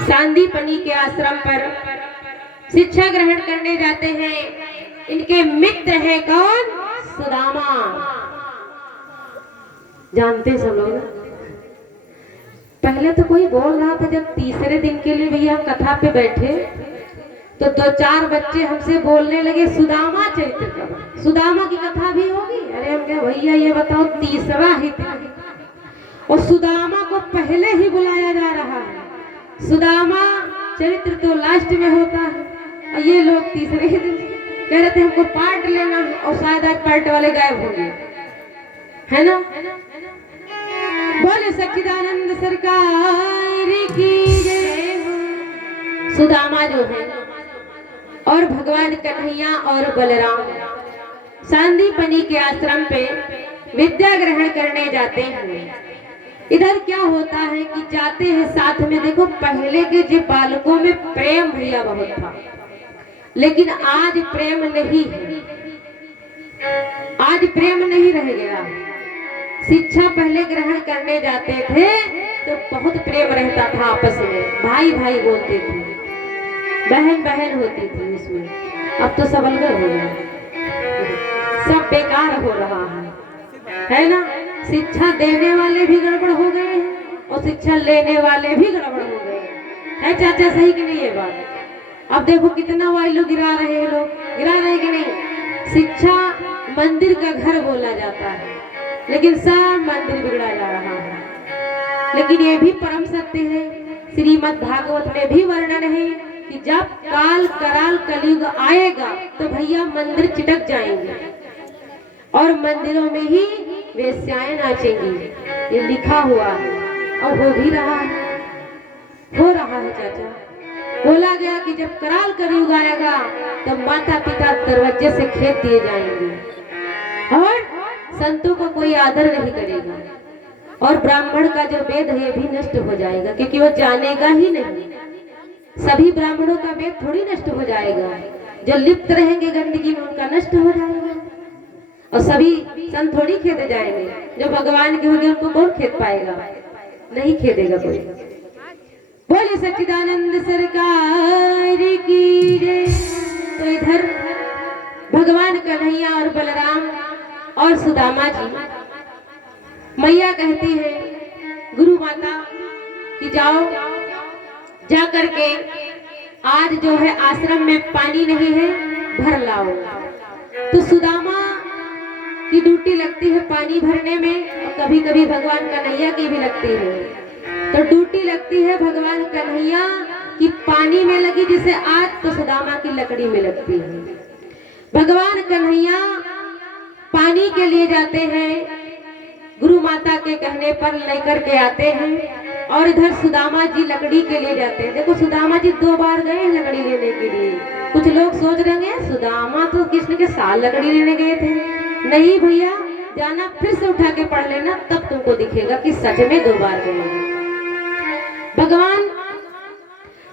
सांदीपनी के आश्रम पर शिक्षा ग्रहण करने जाते हैं। इनके मित्र हैं कौन? सुदामा। जानते सब लोग। पहले तो कोई बोल रहा था, जब तीसरे दिन के लिए भैया कथा पे बैठे तो दो चार बच्चे हमसे बोलने लगे सुदामा चरित्र का, सुदामा की कथा भी होगी। अरे हम कहे भैया ये बताओ तीसरा ही था और सुदामा को पहले ही बुलाया जा रहा है। सुदामा चरित्र तो लास्ट में होता है और ये लोग तीसरे ही दिन कह रहे थे हमको पार्ट लेना और शायद आज पार्ट वाले गायब हो गए, है ना। बोले सच्चिदानंद सरकार की जय। सुदामा जो है और भगवान कन्हैया और बलराम सांदीपनी के आश्रम पे विद्या ग्रहण करने जाते हैं। इधर क्या होता है कि जाते हैं साथ में। देखो पहले के जो बालकों में प्रेम भैया बहुत था, लेकिन आज प्रेम नहीं है, आज प्रेम नहीं रह गया। शिक्षा पहले ग्रहण करने जाते थे तो बहुत प्रेम रहता था आपस में, भाई भाई बोलते थे, बहन बहन होती थी उसमें। अब तो सब अलग हो गया, सब बेकार हो रहा है ना। शिक्षा देने वाले भी गड़बड़ हो गए हैं और शिक्षा लेने वाले भी गड़बड़ हो गए हैं। चाचा सही कि नहीं ये बात? अब देखो कितना वायु गिरा रहे हैं, लोग गिरा रहे हैं कि नहीं। शिक्षा मंदिर का घर बोला जाता है, लेकिन सब मंदिर बिगड़ा जा रहा है। लेकिन ये भी परम सत्य है, श्रीमद् भागवत में भी वर्णन है कि जब काल कराल कलयुग आएगा तो भैया मंदिर चिटक जाएंगे और मंदिरों में ही वेश्याएं नाचेंगी। ये लिखा हुआ है और हो भी रहा है, हो रहा है चाचा। बोला गया कि जब कराल कलयुग आएगा तो माता पिता दरवाजे से खेत दिए जाएंगे और संतों को कोई आदर नहीं करेगा और ब्राह्मण का जो वेद है भी नष्ट हो जाएगा, क्योंकि वो जानेगा ही नहीं। सभी ब्राह्मणों का वेद थोड़ी नष्ट हो जाएगा, जो लिप्त रहेंगे गंदगी में उनका नष्ट हो जाएगा। और सभी संत थोड़ी खेदे जाएंगे, जो भगवान के होंगे उनको कौन खेद पाएगा? नहीं खेदेगा कोई। बोले सच्चिदानंद सरकार की जय। तो इधर भगवान कन्हैया और बलराम और सुदामा जी, मैया कहती है गुरु माता कि जाओ जा करके आज जो है आश्रम में पानी नहीं है भर लाओ। तो सुदामा की ड्यूटी लगती है पानी भरने में और कभी कभी भगवान कन्हैया की भी लगती है। तो ड्यूटी लगती है भगवान कन्हैया की पानी में लगी, जैसे आज तो सुदामा की लकड़ी में लगती है। भगवान कन्हैया पानी के लिए जाते हैं, गुरु माता के कहने पर लेकर के आते हैं और इधर सुदामा जी लकड़ी के लिए जाते हैं। देखो सुदामा जी 2 बार गए लकड़ी लेने के लिए। कुछ लोग सोच रहे हैं सुदामा तो कृष्ण के साथ लकड़ी लेने गए थे। नहीं भैया, जाना फिर से उठा के पढ़ लेना, तब तुमको दिखेगा कि सच में 2 बार गए हैं। भगवान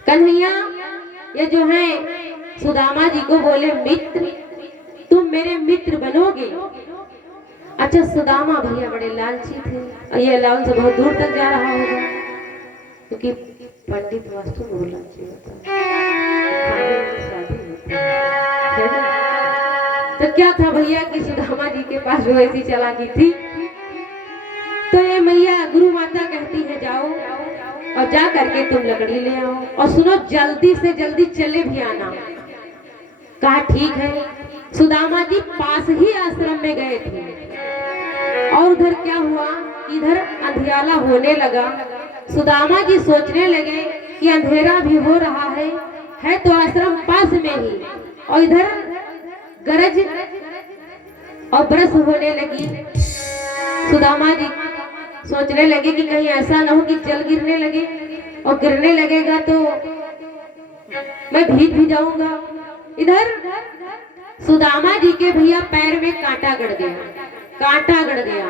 कन्हैया ये जो है सुदामा जी को बोले मित्र, तुम मेरे मित्र बनोगे। अच्छा सुदामा भैया बड़े लालची थे और ये लाल से बहुत दूर तक जा रहा होगा, क्योंकि पंडित वास्तु में बहुत लालची होता है। तो क्या था भैया कि सुदामा जी के पास जो ऐसी चालाकी थी। तो ये मैया गुरु माता कहती है जाओ और जा करके तुम लकड़ी ले आओ और सुनो जल्दी से जल्दी चले भी आना। कहा ठीक है। सुदामा जी पास ही आश्रम में गए थे और उधर क्या हुआ, इधर अंधियाला होने लगा। सुदामा जी सोचने लगे कि अंधेरा भी हो रहा है तो आश्रम पास में ही, और इधर गरज और बरस होने लगी। सुदामा जी सोचने लगे कि कहीं ऐसा ना हो कि जल गिरने लगे, और गिरने लगेगा तो मैं भीग भी जाऊंगा। इधर सुदामा जी के भैया पैर में कांटा गड़ गया, कांटा गड़ गया।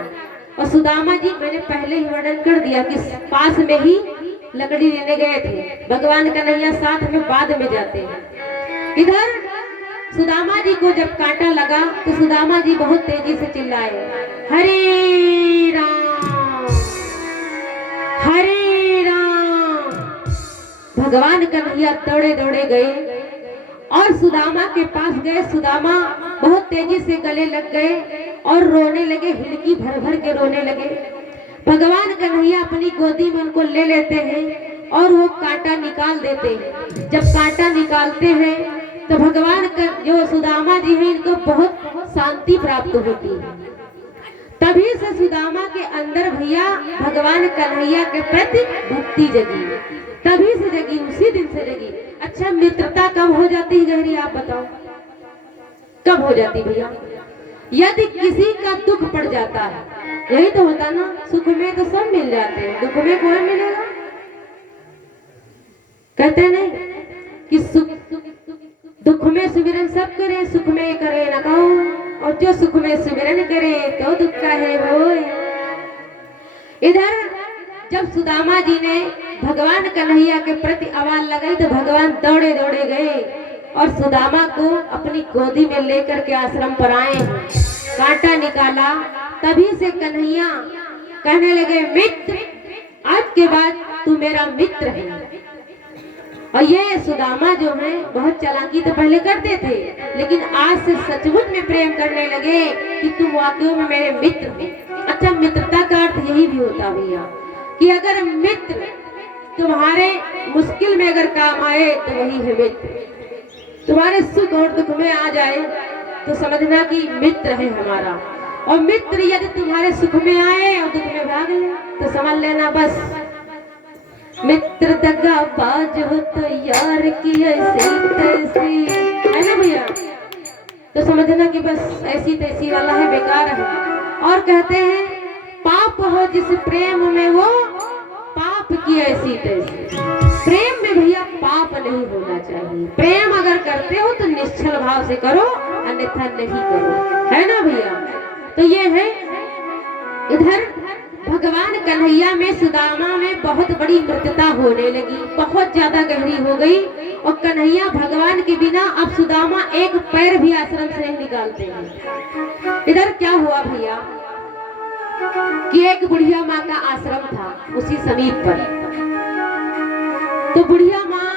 और सुदामा जी मैंने पहले ही वर्णन कर दिया कि पास में ही लकड़ी लेने गए थे। भगवान कन्हैया साथ में बाद में जाते हैं। इधर सुदामा जी को जब कांटा लगा तो सुदामा जी बहुत तेजी से चिल्लाए, हरे राम हरे राम। भगवान कन्हैया दौड़े दौड़े गए और सुदामा के पास गए। सुदामा बहुत तेजी से गले लग गए और रोने लगे, हिलकी भर भर के रोने लगे। भगवान कन्हैया अपनी गोदी में उनको ले लेते हैं और वो कांटा निकाल देते हैं। जब कांटा निकालते हैं तो भगवान का जो सुदामा जी हैं इनको बहुत शांति प्राप्त होती है। तभी से सुदामा के अंदर भैया भगवान कन्हैया के प्रति भक्ति जगी, तभी से जगी, उसी दिन से जगी। अच्छा, मित्रता कब हो जाती है गहरी, आप बताओ कब हो जाती भैया? यदि किसी का दुख पड़ जाता है, यही तो होता ना, सुख में तो सब मिल जाते हैं, दुख में कौन मिलेगा? कहते नहीं कि सुख दुख में सुमिरन सब करे, सुख में करे न कहो, और जो सुख में सुमिरन करे तो दुख का है वो। इधर जब सुदामा जी ने भगवान कन्हैया के प्रति आवाज लगाई तो भगवान दौड़े दौड़े गए और सुदामा को अपनी गोदी में लेकर के आश्रम पर आए, कांटा निकाला। तभी से कन्हैया कहने लगे, मित्र, आज के बाद तू मेरा मित्र है। और ये सुदामा जो है बहुत चालाकी तो पहले करते थे, लेकिन आज से सचमुच में प्रेम करने लगे कि तुम वाकई में मेरे मित्र हो। अच्छा, मित्रता का अर्थ यही भी होता भैया कि अगर मित्र तुम्हारे मुश्किल में अगर काम आए तो वही है मित्र। तुम्हारे सुख और दुख में आ जाए तो समझना कि मित्र है हमारा। और मित्र यदि तुम्हारे सुख में आए और दुख में भागे तो समझ लेना बस मित्र दगा बाज हो तो यार की ऐसी तैसी, है ना भैया? तो समझना कि बस ऐसी तैसी वाला है, बेकार है। और कहते हैं पाप हो जिस प्रेम में वो पाप की ऐसी तैसी। प्रेम में भैया पाप नहीं होना चाहिए। प्रेम अगर करते हो तो निश्चल भाव से करो, अन्यथा नहीं करो, है ना भैया? तो ये है, इधर भगवान कन्हैया में सुदामा में बहुत बड़ी मित्रता होने लगी, बहुत ज्यादा गहरी हो गई। और कन्हैया भगवान के बिना अब सुदामा एक पैर भी आश्रम से नहीं निकालते हैं। इधर क्या हुआ भैया कि एक बुढ़िया माँ का आश्रम था उसी समीप पर। तो बुढ़िया माँ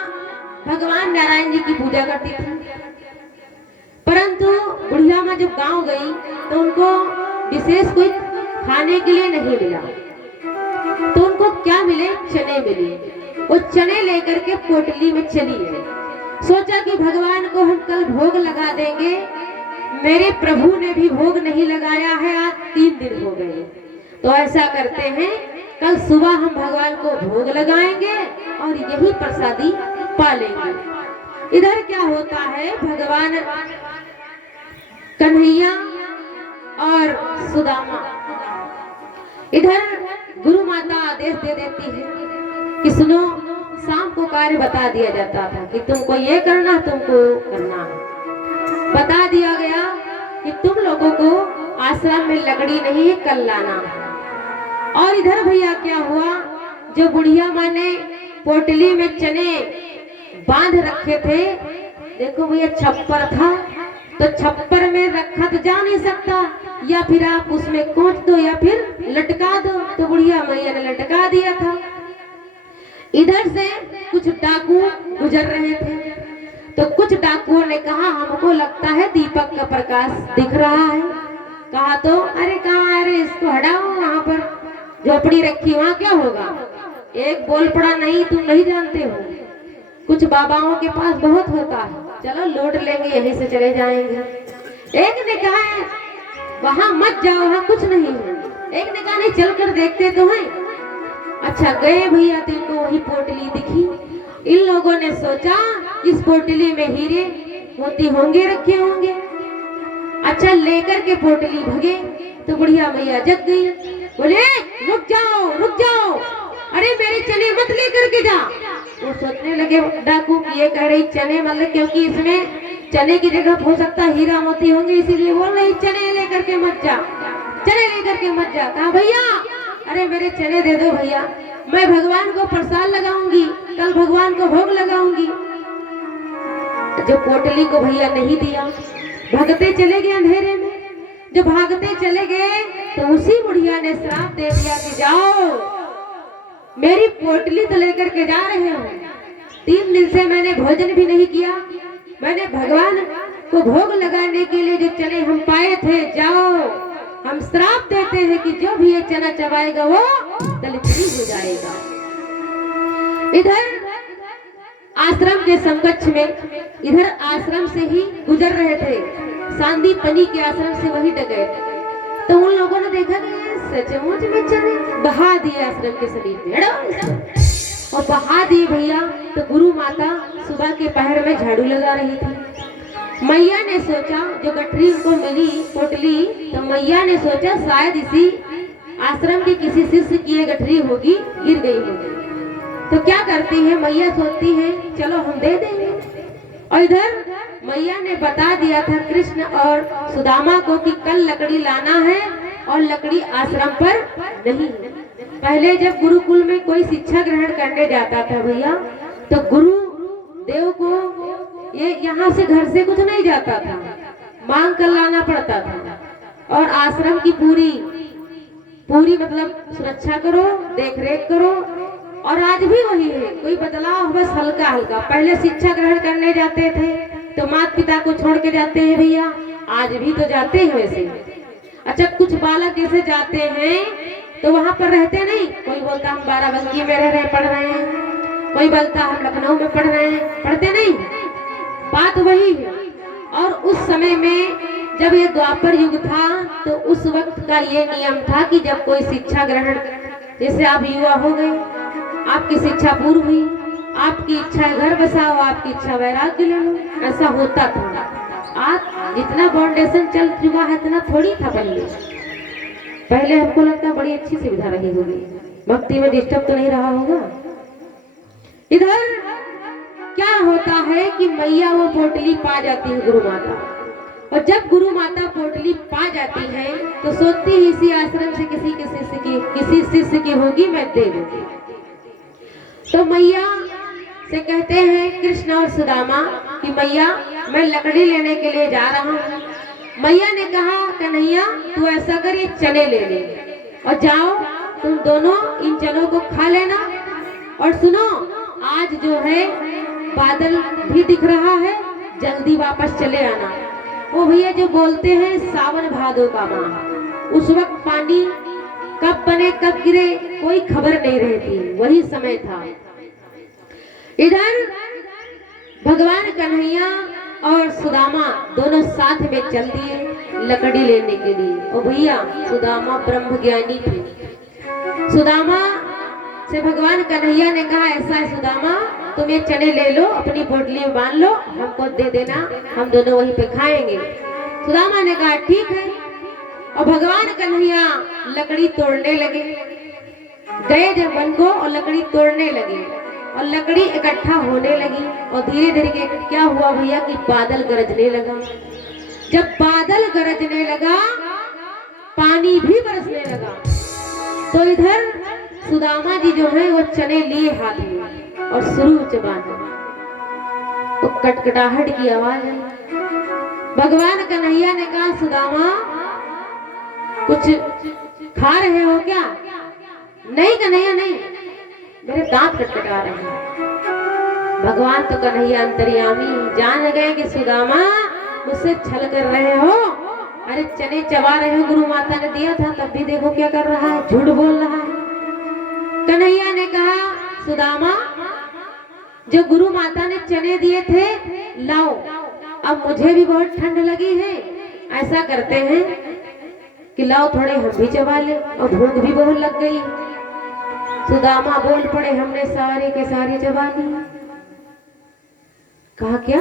भगवान नारायण जी की पूजा करती थी, परंतु बुढ़िया माँ जब गांव गई तो उनको विशेष कोई खाने के लिए नहीं मिला। तो उनको क्या मिले? चने मिले। वो चने लेकर के पोटली में चली गई। सोचा कि भगवान को हम कल भोग लगा देंगे, मेरे प्रभु ने भी भोग नहीं लगाया है, आज 3 दिन हो गए। तो ऐसा करते हैं, कल सुबह हम भगवान को भोग लगाएंगे और यही प्रसादी पालेंगे। इधर क्या होता है, भगवान कन्हैया और सुदामा, इधर गुरु माता आदेश दे देती है कि सुनो, शाम को कार्य बता दिया जाता था कि तुमको ये करना, तुमको करना है। बता दिया गया कि तुम लोगों को आश्रम में लकड़ी नहीं कल लाना। और इधर भैया क्या हुआ, जो बुढ़िया माँ ने पोटली में चने बांध रखे थे, देखो भैया छप्पर था, तो छप्पर में रखा तो जा नहीं सकता, या फिर आप उसमें कोट दो या फिर लटका दो। तो बुढ़िया मैया ने लटका दिया था। इधर से कुछ डाकू गुजर रहे थे, तो कुछ डाकुओं ने कहा, हमको लगता है दीपक का प्रकाश दिख रहा है। कहा तो अरे कहाँ, अरे इसको हटाओ, वहां पर झोपड़ी रखी, वहां क्या होगा? एक बोल पड़ा, नहीं तुम नहीं जानते हो, कुछ बाबाओं के पास बहुत होता है, चलो लौट लेंगे, यहीं से चले जाएंगे। एक ने कहा है वहां मत जाओ, वहां कुछ नहीं है। एक ने कहा नहीं, चल कर देखते तो हैं। अच्छा गए भैया, तो इनको वही पोटली दिखी। इन लोगों ने सोचा इस पोटली में हीरे मोती होंगे, रखे होंगे। अच्छा लेकर के पोटली भगे तो बुढ़िया मैया जग गई, बोले रुक जाओ रुक जाओ, अरे मेरे चने मत लेकर के जा। वो सोचने लगे डाकू कि ये कह रही चने, मतलब क्योंकि इसमें चने की जगह हो सकता है हीरा मोती होंगे, इसीलिए बोल रही चने लेकर के मत जा, चने लेकर के मत जा। कहा भैया अरे मेरे चने दे दो भैया, मैं भगवान को प्रसाद लगाऊंगी, कल भगवान को भोग लगाऊंगी। जो पोटली को भैया नहीं दिया, भागते चले गए अंधेरे में। जब भागते चले गए तो उसी बुढ़िया ने श्राप दे दिया कि जाओ, मेरी पोटली तो लेकर के जा रहे हो, 3 दिन से मैंने भोजन भी नहीं किया। मैंने भगवान को भोग लगाने के लिए जो चने हम पाए थे, जाओ हम श्राप देते हैं कि जो भी ये चना चबाएगा वो दलिद्री हो जाएगा। इधर आश्रम के समकक्ष में, इधर आश्रम से ही गुजर रहे थे, सांदीपनी के आश्रम से वही डगैत। तो उन लोगों ने देखा कि सचमुच में चने बहा दिए आश्रम के समीप में, और बहा दिए भैया। तो गुरु माता सुबह के पहर में झाड़ू लगा रही थी। मैया ने सोचा, जो गठरी को मिली पोटली, तो मैया ने सोचा शायद इसी आश्रम के किसी शिष्य की ये गठरी होगी, गिर गई होगी। तो क्या करती है मैया, सोचती है चलो हम दे देंगे। और इधर मैया ने बता दिया था कृष्ण और सुदामा को कि कल लकड़ी लाना है और लकड़ी आश्रम पर नहीं। पहले जब गुरुकुल में कोई शिक्षा ग्रहण करने जाता था भैया, तो गुरु देव को ये यहाँ से घर से कुछ नहीं जाता था, मांग कर लाना पड़ता था। और आश्रम की पूरी मतलब सुरक्षा करो, देख रेख करो। और आज भी वही है, कोई बदलाव बस हल्का हल्का। पहले शिक्षा ग्रहण करने जाते थे तो माता पिता को छोड़ के जाते हैं भैया, आज भी तो जाते हैं वैसे। अच्छा, कुछ बालक ऐसे जाते हैं तो वहां पर रहते नहीं। कोई बोलता हम बाराबंकी में रह रहे पढ़ रहे हैं, कोई बोलता हम लखनऊ में पढ़ रहे हैं, पढ़ते नहीं। बात वही है। और उस समय में जब ये द्वापर युग था, तो उस वक्त का ये नियम था कि जब कोई शिक्षा ग्रहण, जैसे आप युवा हो गए, आपकी शिक्षा पूर्ण हुई, आपकी इच्छा है घर बसाओ, आपकी इच्छा वैराग्य ले लो, ऐसा होता था। आज जितना फाउंडेशन चल चुका है इतना थोड़ी था पहले हमको लगता बड़ी अच्छी सुविधा रही होगी, भक्ति में डिस्टर्ब तो नहीं रहा होगा। इधर क्या होता है कि मैया वो पोटली पा जाती है गुरु माता, और जब गुरु माता पोटली पा जाती है तो सोचती है इसी आश्रम से किसी शिष्य की होगी, मैं दे दूंगी। तो मैया से कहते हैं कृष्ण और सुदामा कि मैया मैं लकड़ी लेने के लिए जा रहा हूँ। मैया ने कहा कन्हैया तू ऐसा कर, ये चने ले ले और जाओ, तुम दोनों इन चनों को खा लेना। और सुनो, आज जो है बादल भी दिख रहा है, जल्दी वापस चले आना। वो भैया जो बोलते हैं सावन भादो का माह, उस वक्त पानी कब बने कब गिरे कोई खबर नहीं रहती, वही समय था। इधर भगवान कन्हैया और सुदामा दोनों साथ में चल दिए लकड़ी लेने के लिए। और भैया सुदामा ब्रह्म ज्ञानी थे। सुदामा से भगवान कन्हैया ने कहा ऐसा है सुदामा, तुम ये चने ले लो, अपनी पोटली में बांध लो, हमको दे देना, हम दोनों वहीं पे खाएंगे। सुदामा ने कहा ठीक है। और भगवान कन्हैया लकड़ी तोड़ने लगे, गए जब वन को और लकड़ी तोड़ने लगे, और लकड़ी इकट्ठा होने लगी। और धीरे धीरे क्या हुआ भैया कि बादल गरजने लगा। जब बादल गरजने लगा, पानी भी बरसने लगा। तो इधर सुदामा जी जो है वो चने लिए हाथ में और शुरू चबाने, तो कटकटाहट की आवाज आई। भगवान कन्हैया ने कहा सुदामा कुछ खा रहे हो क्या? नहीं कन्हैया नहीं, मेरे दांत कटकटा रहे हैं। भगवान तो कन्हैया अंतर्यामी जान गए कि सुदामा मुझसे छल कर रहे हो, अरे चने चबा रहे हो, गुरु माता ने दिया था, तब भी देखो क्या कर रहा है, झूठ बोल रहा है। कन्हैया ने कहा सुदामा जो गुरु माता ने चने दिए थे लाओ, अब मुझे भी बहुत ठंड लगी है, ऐसा करते हैं कि लाओ थोड़े हम भी चबा ले, और भूख भी बहुत लग गई। सुदामा बोल पड़े हमने सारे के सारे चबा लिए। कहा क्या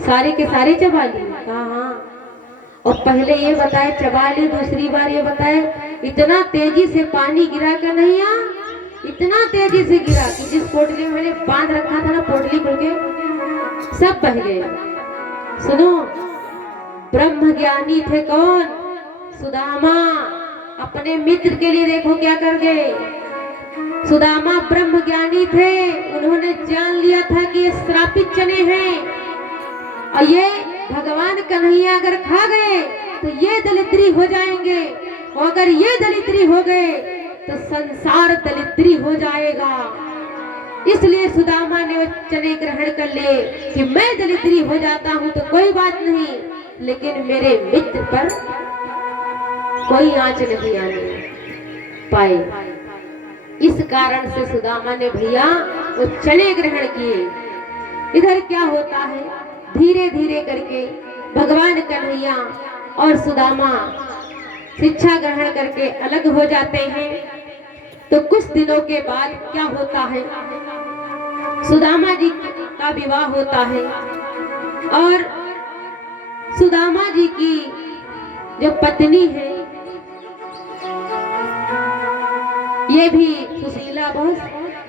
सारे के सारे चबा लिए? कहा हाँ। और पहले ये बताए चबा लिए, दूसरी बार ये बताए इतना तेजी से पानी गिरा कन्हैया, इतना तेजी से गिरा कि जिस पोटली में मैंने बांध रखा था ना, पोटली खुल के सब बह गए। सुनो, ब्रह्म ज्ञानी थे कौन? सुदामा। अपने मित्र के लिए देखो क्या कर गए। सुदामा ब्रह्म ज्ञानी थे, उन्होंने जान लिया था कि ये श्रापित चने हैं, और ये भगवान कन्हैया अगर खा गए तो ये दलिद्री हो जाएंगे, और अगर ये दलिद्री हो गए तो संसार दलिद्री हो जाएगा। इसलिए सुदामा ने चने ग्रहण कर ले कि मैं दरिद्री हो जाता हूँ तो कोई बात नहीं, लेकिन मेरे मित्र पर कोई आंच नहीं आने पाए। इस कारण से सुदामा ने भैया वो चने ग्रहण किए। इधर क्या होता है, धीरे धीरे करके भगवान कन्हैया और सुदामा शिक्षा ग्रहण करके अलग हो जाते हैं। तो कुछ दिनों के बाद क्या होता है, सुदामा जी का विवाह होता है और सुदामा जी की जो पत्नी है ये भी सुशीला, बहुत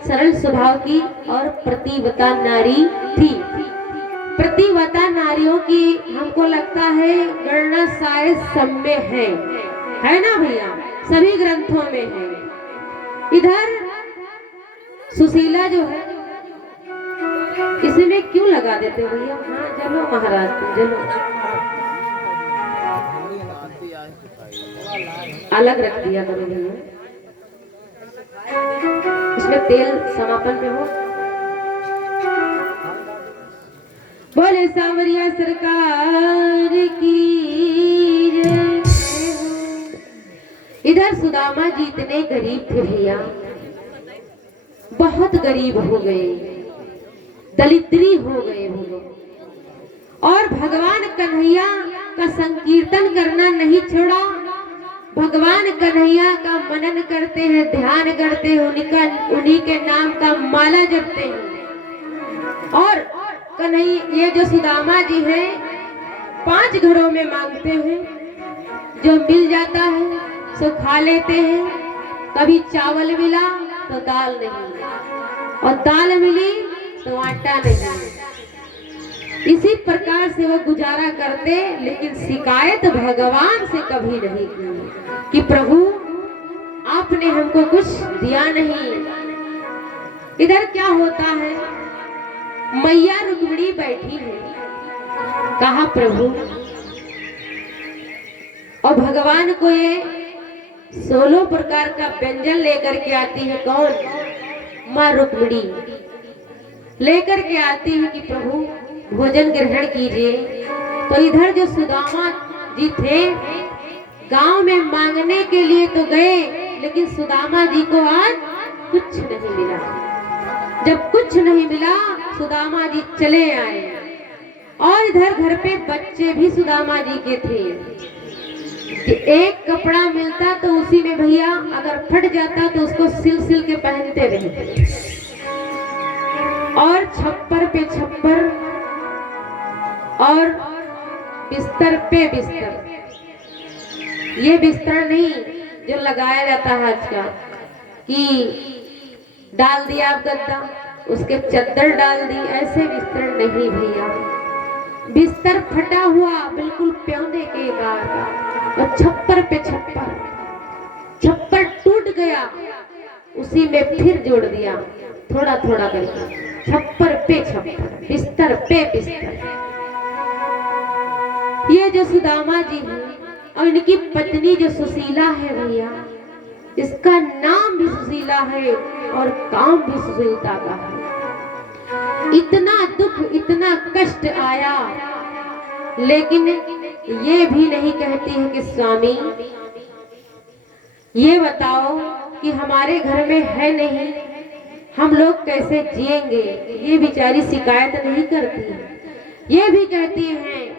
सरल स्वभाव की और प्रतिव्रता नारी थी। प्रतिव्रता नारियों की हमको लगता है गणना शायद सब में है ना भैया, सभी ग्रंथों में है। इधर सुशीला जो है इसमें क्यों लगा देते भैया? हाँ चलो महाराज तुम चलो, अलग रख दिया करो भैया, इसमें तेल समापन में हो। बोले सांवरिया सरकार की जय। इधर सुदामा जी इतने गरीब थे भैया, बहुत गरीब हो गए, दरिद्री हो गए वो लोग। और भगवान कन्हैया का संकीर्तन करना नहीं छोड़ा, भगवान कन्हैया का मनन करते हैं, ध्यान करते हैं, उन्हीं के नाम का माला जपते हैं। और कन्हैया ये जो सुदामा जी हैं 5 घरों में मांगते हैं, जो मिल जाता है सो खा लेते हैं। कभी चावल मिला तो दाल नहीं, और दाल मिली तो आटा नहीं। इसी प्रकार से वो गुजारा करते, लेकिन शिकायत भगवान से कभी नहीं की कि प्रभु आपने हमको कुछ दिया नहीं। इधर क्या होता है, मैया रुक्मिणी बैठी है, कहा प्रभु, और भगवान को ये 16 प्रकार का व्यंजन लेकर के आती है। कौन? माँ रुक्मिणी लेकर के आती है कि प्रभु भोजन ग्रहण कीजिए। तो इधर जो सुदामा जी थे गांव में मांगने के लिए तो गए, लेकिन सुदामा जी को आज कुछ नहीं मिला। जब कुछ नहीं मिला सुदामा जी चले आए, और इधर घर पे बच्चे भी सुदामा जी के थे कि एक कपड़ा मिलता तो उसी में भैया अगर फट जाता तो उसको सिल सिल के पहनते रहते, और छप्पर पे छप्पर और बिस्तर पे बिस्तर। ये बिस्तर नहीं जो लगाया जाता है आजकल कि डाल दिया आप गद्दा उसके चद्दर डाल दी, ऐसे बिस्तर नहीं भैया। बिस्तर फटा हुआ बिल्कुल प्योंदे के आकार का, और छप्पर पे छप्पर, छप्पर टूट गया उसी में फिर जोड़ दिया थोड़ा थोड़ा करके, छप्पर पे छप्पर, बिस्तर पे बिस्तर। ये जो सुदामा जी हैं और इनकी पत्नी जो सुशीला है भैया, इसका नाम भी सुशीला है और काम भी सुशीलता का है। इतना दुख इतना कष्ट आया, लेकिन ये भी नहीं कहती है कि स्वामी ये बताओ कि हमारे घर में है नहीं, हम लोग कैसे जिएंगे। ये बेचारी शिकायत नहीं करती है, ये भी कहती हैं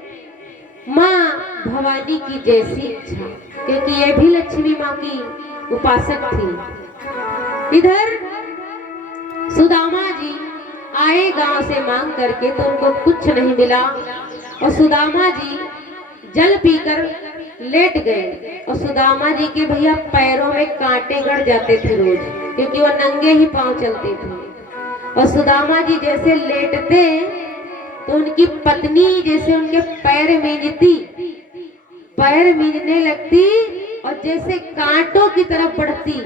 माँ भवानी की जैसी इच्छा, क्योंकि ये भी लक्ष्मी माँ की उपासक थी। इधर सुदामा जी आए गांव से मांग करके, तो उनको कुछ नहीं मिला, और सुदामा जी जल पीकर लेट गए। और सुदामा जी के भैया पैरों में कांटे गड़ जाते थे रोज, क्योंकि वो नंगे ही पांव चलते थे। और सुदामा जी जैसे लेटते तो उनकी पत्नी जैसे उनके पैर मींजती, पैर मींजने लगती, और जैसे कांटों की तरफ बढ़ती,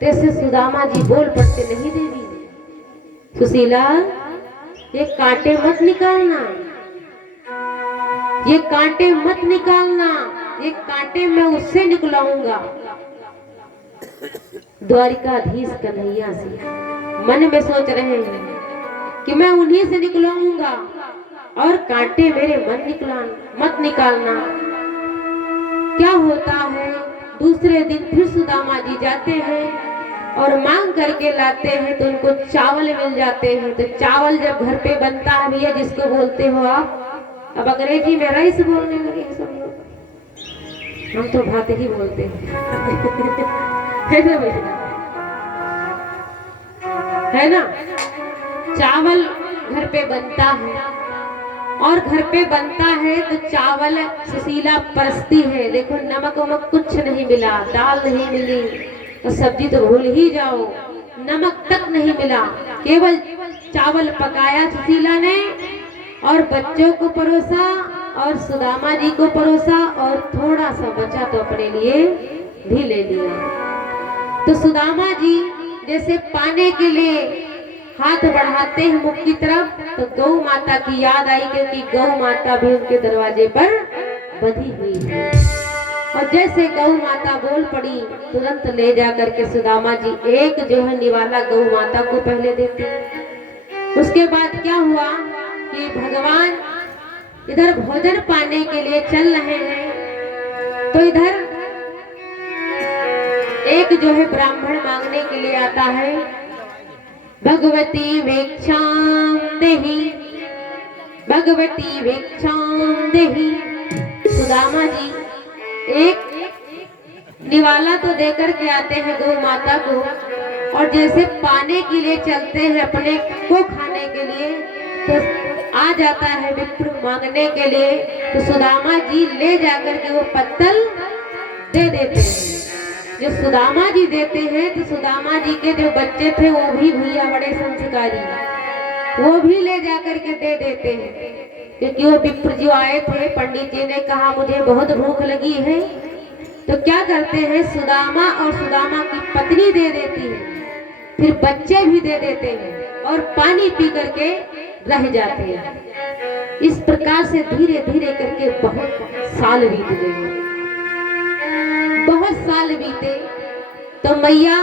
तैसे सुदामा जी बोल पड़ते, नहीं देवी सुशीला ये कांटे मत निकालना, ये कांटे मत निकालना, ये कांटे मैं उससे निकलाऊंगा। द्वारिकाधीश कन्हैया से मन में सोच रहे हैं कि मैं उन्हीं से निकलवाऊंगा और कांटे मेरे मत निकालना। क्या होता है, दूसरे दिन फिर सुदामा जी जाते हैं और मांग करके लाते हैं तो उनको चावल मिल जाते हैं। तो चावल जब घर पे बनता है भैया, जिसको बोलते हो आप, अब अंग्रेजी में राइस बोलने लगे हैं सब लोग, हम तो भात ही बोलते हैं है ना भैया, है ना। चावल घर पे बनता है और घर पे बनता है तो चावल सुशीला परसती है। देखो नमक वमक कुछ नहीं मिला, दाल नहीं मिली तो सब्जी तो भूल ही जाओ, नमक तक नहीं मिला, केवल चावल पकाया सुशीला ने और बच्चों को परोसा और सुदामा जी को परोसा और थोड़ा सा बचा तो अपने लिए भी ले लिया। तो सुदामा जी जैसे पाने के लिए हाथ बढ़ाते हैं मुख की तरफ तो गौ माता की याद आई, क्योंकि गौ माता भी उनके दरवाजे पर बंधी हुई है। और जैसे गौ माता बोल पड़ी, तुरंत ले जा करके सुदामा जी एक जो है निवाला गौ माता को पहले देते। उसके बाद क्या हुआ कि भगवान इधर भोजन पाने के लिए चल रहे हैं तो इधर एक जो है ब्राह्मण मांगने के लिए आता है, भगवती भिक्षाम देहि, भगवती भिक्षाम देहि। सुदामा जी एक निवाला तो देकर के आते हैं गौ माता को, और जैसे पाने के लिए चलते हैं अपने को खाने के लिए तो आ जाता है विप्र मांगने के लिए, तो सुदामा जी ले जाकर के वो पत्तल दे देते हैं। जो सुदामा जी देते हैं तो सुदामा जी के जो बच्चे थे वो भी भैया बड़े संस्कारी, वो भी ले जाकर के दे देते हैं, क्योंकि वो विप्र जो आए थे, पंडित जी ने कहा मुझे बहुत भूख लगी है, तो क्या करते हैं सुदामा और सुदामा की पत्नी दे देती है, फिर बच्चे भी दे देते हैं और पानी पी करके रह जाते हैं। इस प्रकार से धीरे धीरे करके बहुत साल बीत गए। बहुत साल बीते तो मैया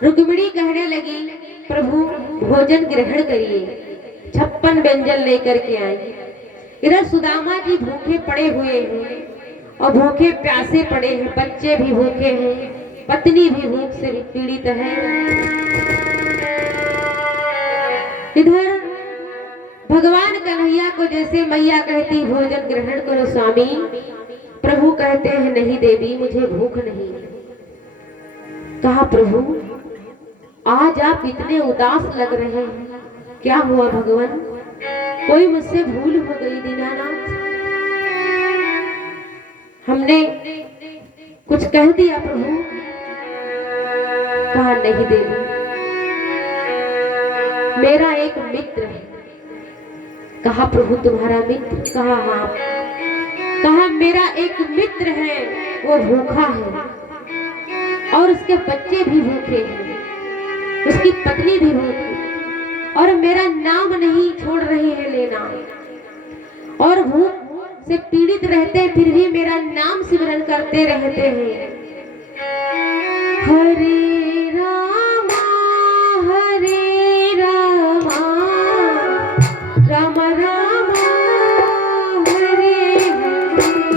रुक्मिणी कहने लगी, प्रभु भोजन ग्रहण करिए। 56 व्यंजन लेकर के आई। इधर सुदामा जी भूखे पड़े हुए हैं और भूखे प्यासे पड़े हैं, बच्चे भी भूखे हैं, पत्नी भी भूख से पीड़ित है। इधर भगवान कन्हैया को जैसे मैया कहती भोजन ग्रहण करो स्वामी, प्रभु कहते हैं नहीं देवी मुझे भूख नहीं। कहा प्रभु आज आप इतने उदास लग रहे हैं, क्या हुआ भगवान? कोई मुझसे भूल हो गई दीनानाथ, हमने कुछ कह दिया प्रभु? कहा नहीं देवी, मेरा एक मित्र है। कहा प्रभु तुम्हारा मित्र? कहा हाँ। कहा मेरा एक मित्र है, वो भूखा है और उसके बच्चे भी भूखे हैं, उसकी पत्नी भी भूखी और मेरा नाम नहीं छोड़ रहे हैं लेना, और भूख से पीड़ित रहते हैं फिर भी मेरा नाम सिमरन करते रहते हैं। हरे रामा राम राम हरे हरे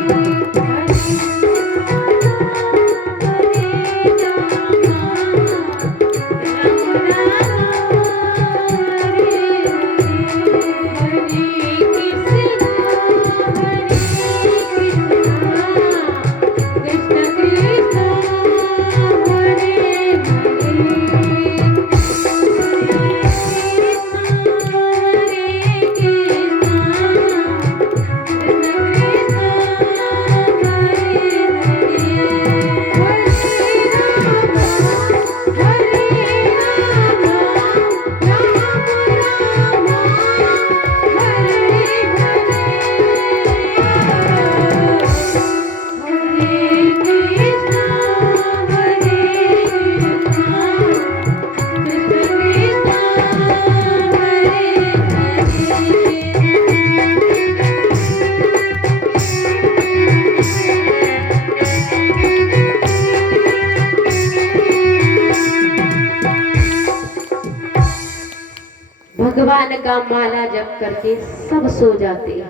भगवान का माला जप करके सब सो जाते हैं।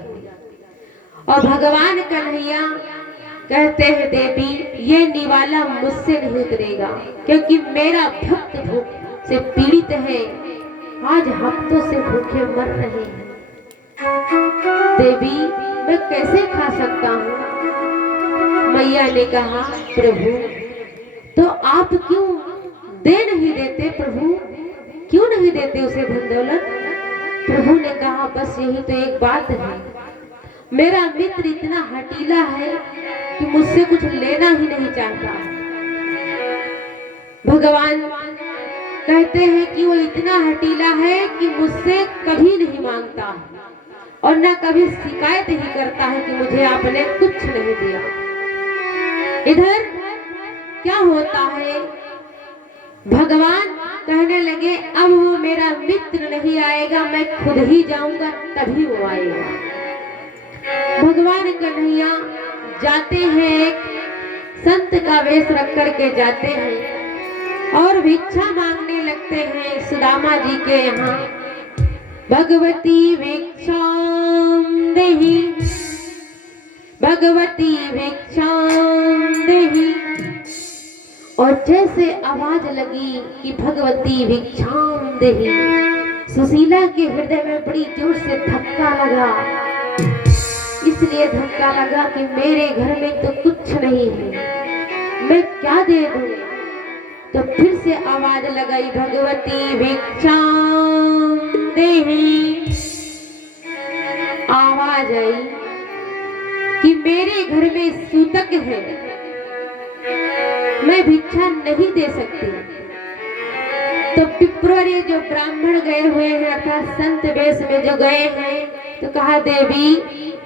और भगवान कन्हैया कहते हैं देवी ये निवाला मुझसे नहीं उतरेगा, क्योंकि मेरा भक्त भूख से पीड़ित है, आज हफ्तों से भूखे मर रहे हैं। देवी मैं कैसे खा सकता हूँ? मैया ने कहा प्रभु तो आप क्यों दे नहीं देते? प्रभु क्यों नहीं देते उसे धन दौलत? प्रभु ने कहा बस यही तो एक बात है, मेरा मित्र इतना हठीला है कि मुझसे कुछ लेना ही नहीं चाहता। भगवान कहते हैं कि वो इतना हठीला है कि मुझसे कभी नहीं मांगता और न कभी शिकायत ही करता है कि मुझे आपने कुछ नहीं दिया। इधर क्या होता है, भगवान कहने लगे अब वो मेरा मित्र नहीं आएगा, मैं खुद ही जाऊंगा तभी वो आएगा। भगवान कन्हैया जाते हैं, एक संत का वेश रख करके जाते हैं और भिक्षा मांगने लगते हैं सुदामा जी के यहाँ। भगवती भिक्षाम देहि, भगवती भिक्षाम देहि। और जैसे आवाज लगी कि भगवती भिक्षाम देहि, सुशीला के हृदय में बड़ी जोर से धक्का लगा। इसलिए धक्का लगा कि मेरे घर में तो कुछ नहीं है, मैं क्या दे दूं? तो फिर से आवाज लगाई भगवती भिक्षाम देहि। आवाज आई कि मेरे घर में सूतक है, मैं भिक्षा नहीं दे सकती। तो पिपरोरे जो ब्राह्मण गए हुए हैं अर्थात संत वेश में जो गए हैं, तो कहा देवी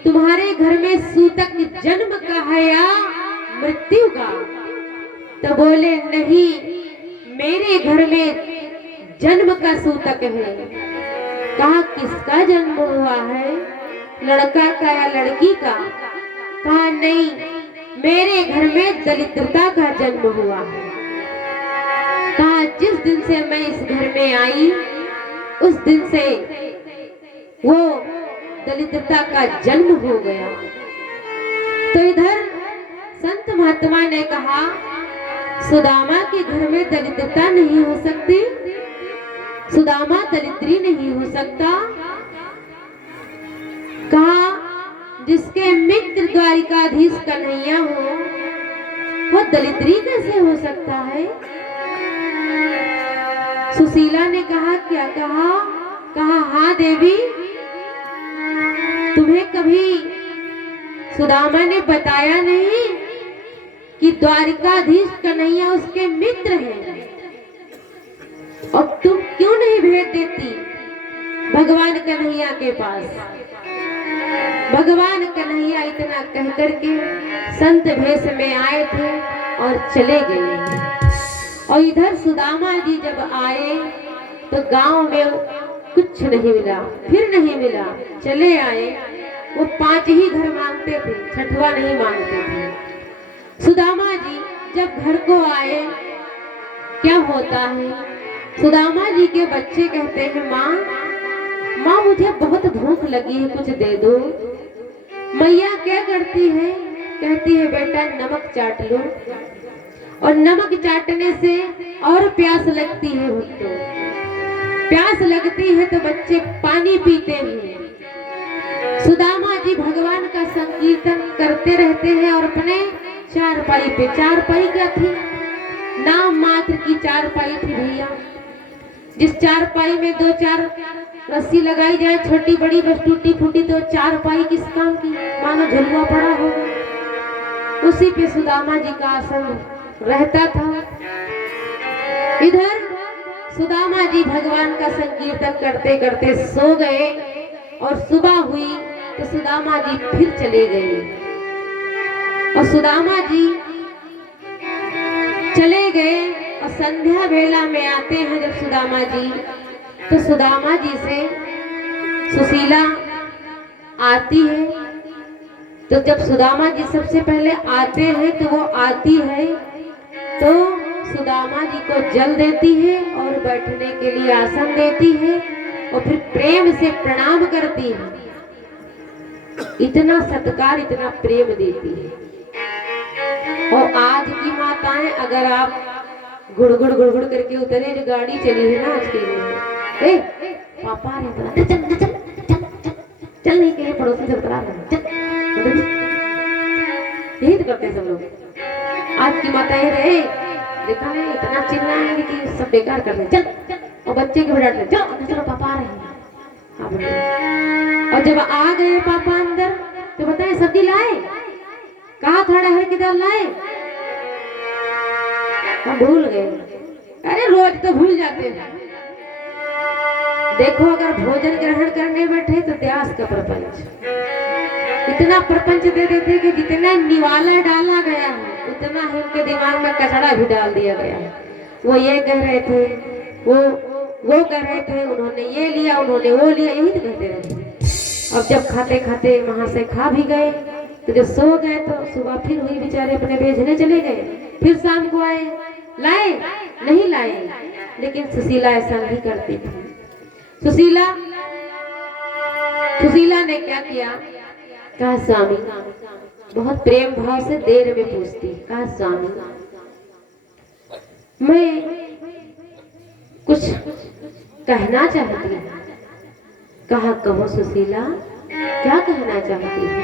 तुम्हारे घर में सूतक जन्म का है या मृत्यु का? तो बोले नहीं, मेरे घर में जन्म का सूतक है। कहा किसका जन्म हुआ है, लड़का का या लड़की का? कहा नहीं, मेरे घर में दरिद्रता का जन्म हुआ है। कहा जिस दिन से मैं इस घर में आई उस दिन से वो दरिद्रता का जन्म हो गया। तो इधर संत महात्मा ने कहा सुदामा के घर में दरिद्रता नहीं हो सकती, सुदामा दरिद्री नहीं हो सकता। कहा जिसके मित्र द्वारिकाधीश कन्हैया हो वो दरिद्री कैसे हो सकता है? सुशीला ने कहा क्या कहा? कहा हाँ देवी, तुम्हें कभी सुदामा ने बताया नहीं कि द्वारिकाधीश कन्हैया उसके मित्र हैं, और तुम क्यों नहीं भेज देती भगवान कन्हैया के पास? भगवान कन्हैया इतना कह करके संत भेष में आए थे और चले गए। और इधर सुदामा जी जब आए तो गांव में कुछ नहीं मिला, फिर नहीं मिला, चले आए। वो 5 ही घर मांगते थे, 6वां नहीं मांगते थे। सुदामा जी जब घर को आए, क्या होता है, सुदामा जी के बच्चे कहते हैं माँ माँ मुझे बहुत भूख लगी है, कुछ दे दो। मैया क्या करती है, कहती है बेटा नमक चाट लो। और नमक चाटने से और प्यास लगती है, भक्तों प्यास लगती है तो बच्चे पानी पीते हैं। सुदामा जी भगवान का संकीर्तन करते रहते हैं और अपने चारपाई पे, चारपाई क्या थी, नाम मात्र की चारपाई थी भैया। जिस चारपाई में 2-4 रस्सी लगाई जाए, छोटी बड़ी बस टूटी फूटी, तो चारपाई किस काम की, मानो झुलुआ पड़ा होगा। उसी पे सुदामा जी का आसन रहता था। इधर सुदामा जी भगवान का संकीर्तन करते करते सो गए और सुबह हुई तो सुदामा जी फिर चले गए। और सुदामा जी चले गए और संध्या वेला में आते हैं जब सुदामा जी, तो सुदामा जी से सुशीला आती है। तो जब सुदामा जी सबसे पहले आते हैं तो वो आती है तो सुदामा जी को जल देती है और बैठने के लिए आसन देती है और फिर प्रेम से प्रणाम करती है, इतना सत्कार इतना प्रेम देती है। और आज की माताएं, अगर आप गुड़गुड़ गुड़गुड़ करके उतरे, जो गाड़ी चली है ना आज के लिए, पापा आ रहे, चल चल चल चल नहीं कहे पड़ोसी से उतरा रहे, चल यही तो करते सब लोग। आज की माताएं रहे देखा है, इतना चिल्लाएंगे कि सब बेकार कर रहे, चल और बच्चे के बिगाड़ रहे, चलो चलो पापा आ रहे हैं। और जब आ गए पापा अंदर तो बताए सब्जी लाए, कहाँ खड़ा है, किधर लाए, हम भूल गए। अरे रोज तो भूल जाते हैं। देखो अगर भोजन ग्रहण करने बैठे तो त्यास का प्रपंच, इतना प्रपंच दे देते कि जितना निवाला डाला गया है उतना ही उनके दिमाग में कचरा भी डाल दिया गया है। वो ये कह रहे थे, वो कह रहे थे, उन्होंने ये लिया, उन्होंने वो लिया, यही तो कहते रहे। अब जब खाते खाते वहां से खा भी गए तो जब सो गए तो सुबह फिर वही बेचारे अपने भेजने चले गए। फिर शाम को आए, लाए नहीं लाए, लेकिन सुशीला ऐसा नहीं करती थी। सुशीला ने क्या किया, कहा स्वामी, बहुत प्रेम भाव से देर में पूछती, कहा स्वामी मैं कुछ कहना चाहती हूँ। कहा कहो सुशीला, क्या कहना चाहती है।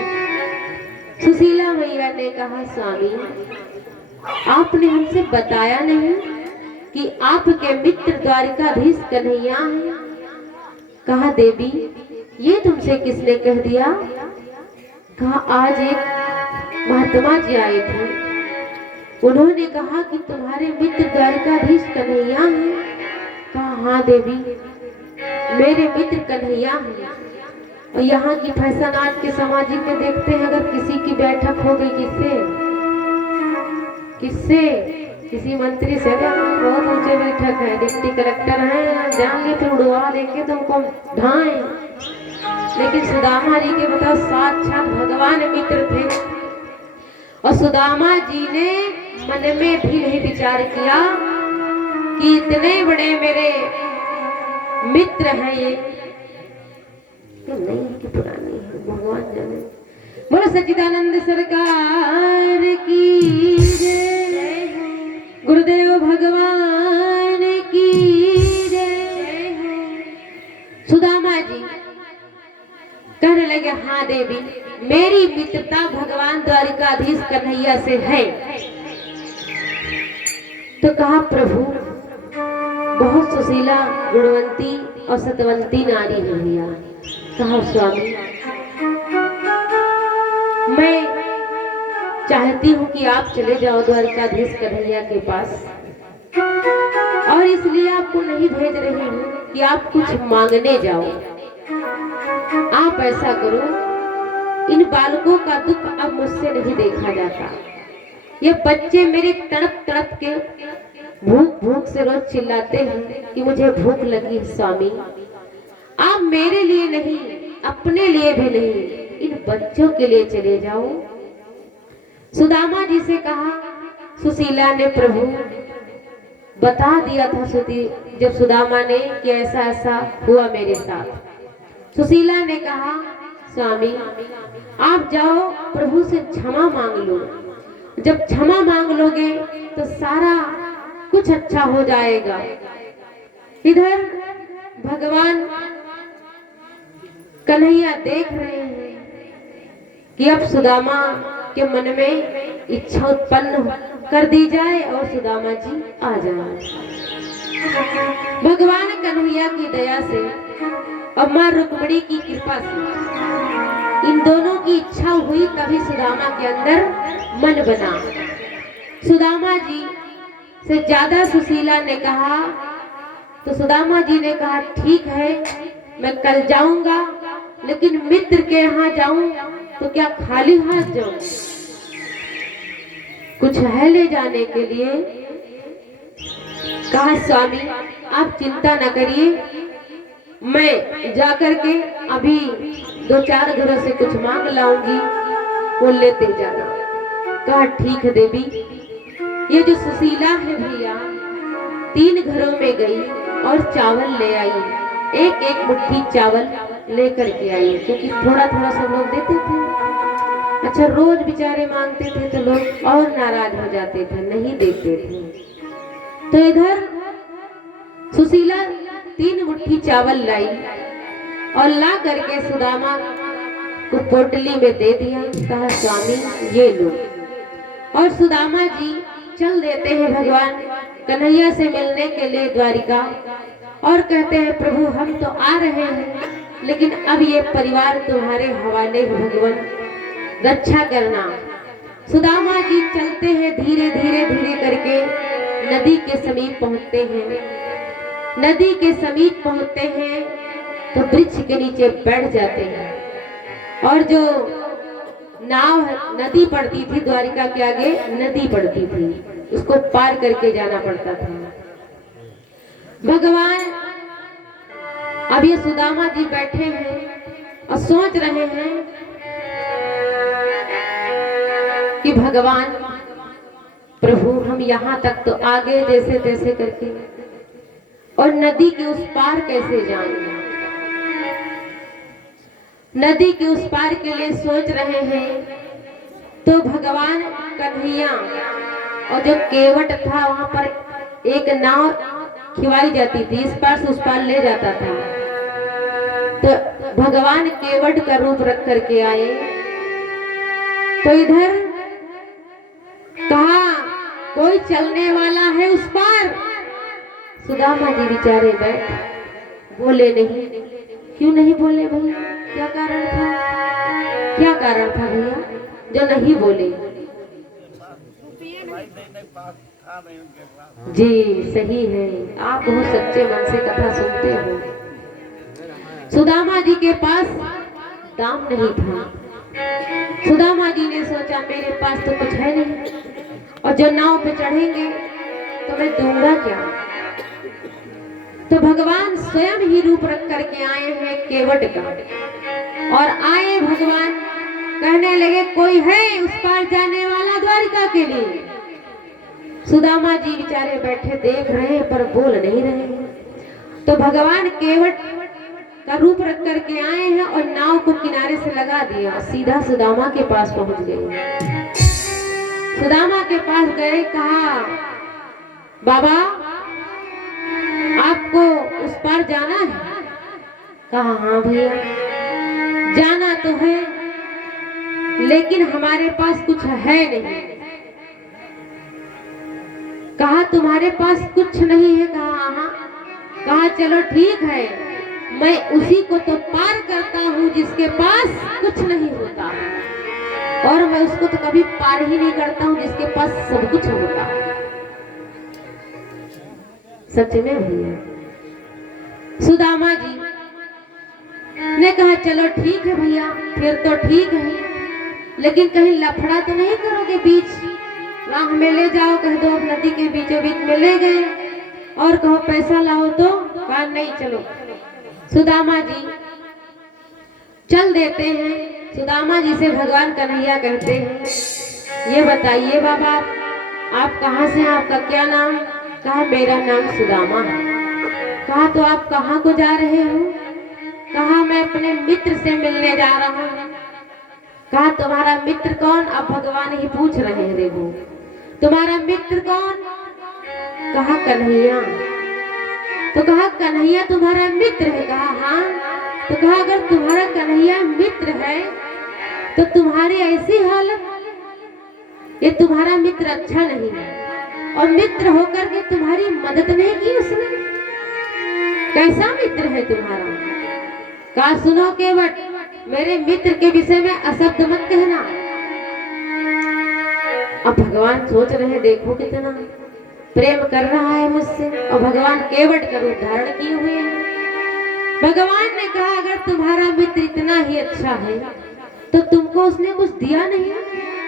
सुशीला मैया ने कहा स्वामी, आपने हमसे बताया नहीं कि आपके मित्र द्वारिकाधीश कन्हैया हैं। कहा देवी, ये तुमसे किसने कह दिया। कहा आज एक महात्मा जी आए थे, उन्होंने कहा कि तुम्हारे मित्र द्वारिकाधीश कन्हैया हैं। कहा हाँ देवी, मेरे मित्र कन्हैया हैं। और यहाँ की फैशन आज के सामाजिक में देखते हैं, अगर किसी की बैठक हो गई किससे किसी मंत्री से, बहुत ऊंचे बैठक है, डिप्टी कलेक्टर है, जान लिए तो उड़वा देंगे तुमको ढाएं। लेकिन सुदामा जी के बताओ साक्षात भगवान मित्र थे। और सुदामा जी ने मन में भी नहीं विचार किया कि इतने बड़े मेरे मित्र हैं, ये नहीं है कि पुरानी है, भगवान जाने। बोलो सच्चिदानंद सरकार की जय, गुरुदेव भगवान की जय। सुदामा जी कहने लगे हाँ देवी, मेरी मित्रता भगवान द्वारिकाधीश कन्हैया से है। तो कहा प्रभु, बहुत सुशीला गुणवंती और सतवंती नारी है भैया। कहा स्वामी, मैं चाहती हूँ कि आप चले जाओ द्वारिकाधीश कन्हैया के पास, और इसलिए आपको नहीं भेज रही हूँ कि आप कुछ मांगने जाओ। आप ऐसा करो, इन बालकों का दुख अब मुझसे नहीं देखा जाता। ये बच्चे मेरे तड़प तड़प के भूख भूख से रोज चिल्लाते हैं कि मुझे भूख लगी। स्वामी, आप मेरे लिए नहीं, अपने लिए भी नहीं, इन बच्चों के लिए चले जाओ। सुदामा जी से कहा, सुशीला ने प्रभु बता दिया था जब सुदामा ने कि ऐसा ऐसा हुआ मेरे साथ। सुशीला ने कहा स्वामी, आप जाओ प्रभु से क्षमा मांग लो। जब क्षमा मांग लोगे तो सारा कुछ अच्छा हो जाएगा। इधर भगवान कन्हैया देख रहे हैं कि अब सुदामा के मन में इच्छा उत्पन्न कर दी जाए और सुदामा जी आ जाए। भगवान कन्हैया की दया से और मां रुक्मिणी की कृपा से इन दोनों की इच्छा हुई, तभी सुदामा के अंदर मन बना। सुदामा जी से ज्यादा सुशीला ने कहा, तो सुदामा जी ने कहा ठीक है, मैं कल जाऊंगा, लेकिन मित्र के यहाँ जाऊं तो क्या खाली हाथ जाऊं, कुछ है ले जाने के लिए। कहा स्वामी, आप चिंता न करिए, मैं जाकर के अभी 2-4 घरों से कुछ मांग लाऊंगी, वो लेते जाना। कहा ठीक है देवी। ये जो सुशीला है भैया 3 घरों में गई और चावल ले आई, एक एक मुट्ठी चावल लेकर के आई, क्योंकि थोड़ा थोड़ा सब लोग देते थे। अच्छा, रोज बेचारे मांगते थे तो लोग और नाराज हो जाते थे, नहीं देते थे। तो इधर सुशीला 3 मुट्ठी चावल लाई और ला करके सुदामा को पोटली में दे दिया। कहा स्वामी ये लो। और सुदामा जी चल देते हैं भगवान कन्हैया से मिलने के लिए द्वारिका, और कहते हैं प्रभु हम तो आ रहे हैं, लेकिन अब ये परिवार तुम्हारे हवाले है, भगवान रक्षा करना। सुदामा जी चलते हैं, धीरे धीरे धीरे करके नदी के समीप पहुंचते हैं। नदी के समीप पहुंचते हैं तो वृक्ष के नीचे बैठ जाते हैं, और जो नाव नदी पड़ती थी द्वारिका के आगे, नदी पड़ती थी, उसको पार करके जाना पड़ता था। भगवान अब ये सुदामा जी बैठे हैं और सोच रहे हैं कि भगवान प्रभु हम यहाँ तक तो आगे जैसे तैसे करके, और नदी के उस पार कैसे जाएंगे। नदी के उस पार के लिए सोच रहे हैं तो भगवान कन्हैया और जो केवट था वहां पर एक नाव खिवाई जाती थी, इस पार से उस पार ले जाता था। तो भगवान केवट का रूप रख करके आए। तो इधर कहा कोई चलने वाला है उस पार। सुदामा जी बेचारे बैठ, बोले नहीं। क्यों नहीं बोले भैया, क्या कारण था? क्या कारण था भैया जो नहीं बोले? जी सही है, आप बहुत सच्चे मन से कथा सुनते हो। सुदामा जी के पास दाम नहीं था। सुदामा जी ने सोचा मेरे पास तो कुछ है नहीं, और जो नाव पे चढ़ेंगे तो मैं दूंगा क्या। तो भगवान स्वयं ही रूप रख करके आए हैं केवट का, और आए भगवान कहने लगे कोई है उस पार जाने वाला द्वारिका के लिए। सुदामा जी बेचारे बैठे देख रहे हैं पर बोल नहीं रहे हैं। तो भगवान केवट का रूप रख करके आए हैं और नाव को किनारे से लगा दिया, सीधा सुदामा के पास पहुंच गए। सुदामा के पास गए, कहा बाबा आपको उस पार जाना है? कहा हाँ भैया जाना तो है, लेकिन हमारे पास कुछ है नहीं। कहा तुम्हारे पास कुछ नहीं है? कहा हाँ। कहा चलो ठीक है, मैं उसी को तो पार करता हूँ जिसके पास कुछ नहीं होता, और मैं उसको तो कभी पार ही नहीं करता हूँ जिसके पास सब कुछ होता। सच में भैया। सुदामा जी ने कहा चलो ठीक है भैया, फिर तो ठीक है, लेकिन कहीं लफड़ा तो नहीं करोगे बीच राह में ले जाओ, कह दो नदी के बीचों बीच में ले गए और कहो पैसा लाओ तो? कहा नहीं चलो। सुदामा जी चल देते हैं। सुदामा जी से भगवान कन्हैया कहते हैं ये बताइए बाबा आप कहाँ से हैं, आपका क्या नाम? कहा मेरा नाम सुदामा है। कहा तो आप कहाँ को जा रहे हो? कहा मैं अपने मित्र से मिलने जा रहा हूँ। कहा तुम्हारा मित्र कौन? अब भगवान ही पूछ रहे हैं, देखो तुम्हारा मित्र कौन? कहा कन्हैया। तो कहा कन्हैया तुम्हारा मित्र है? कहा हाँ। तो कहा अगर तुम्हारा कन्हैया मित्र है तो तुम्हारी ऐसी हालत, ये तुम्हारा मित्र अच्छा नहीं है, और मित्र होकर के तुम्हारी मदद नहीं की उसने। कैसा मित्र है तुम्हारा? कहा सुनो केवट, मेरे मित्र के विषय में अशब्द मत कहना। अब भगवान सोच रहे देखो कितना प्रेम कर रहा है मुझसे, और भगवान केवट का रूप धारण किए हुए हैं। भगवान ने कहा अगर तुम्हारा मित्र इतना ही अच्छा है तो तुमको उसने कुछ दिया नहीं,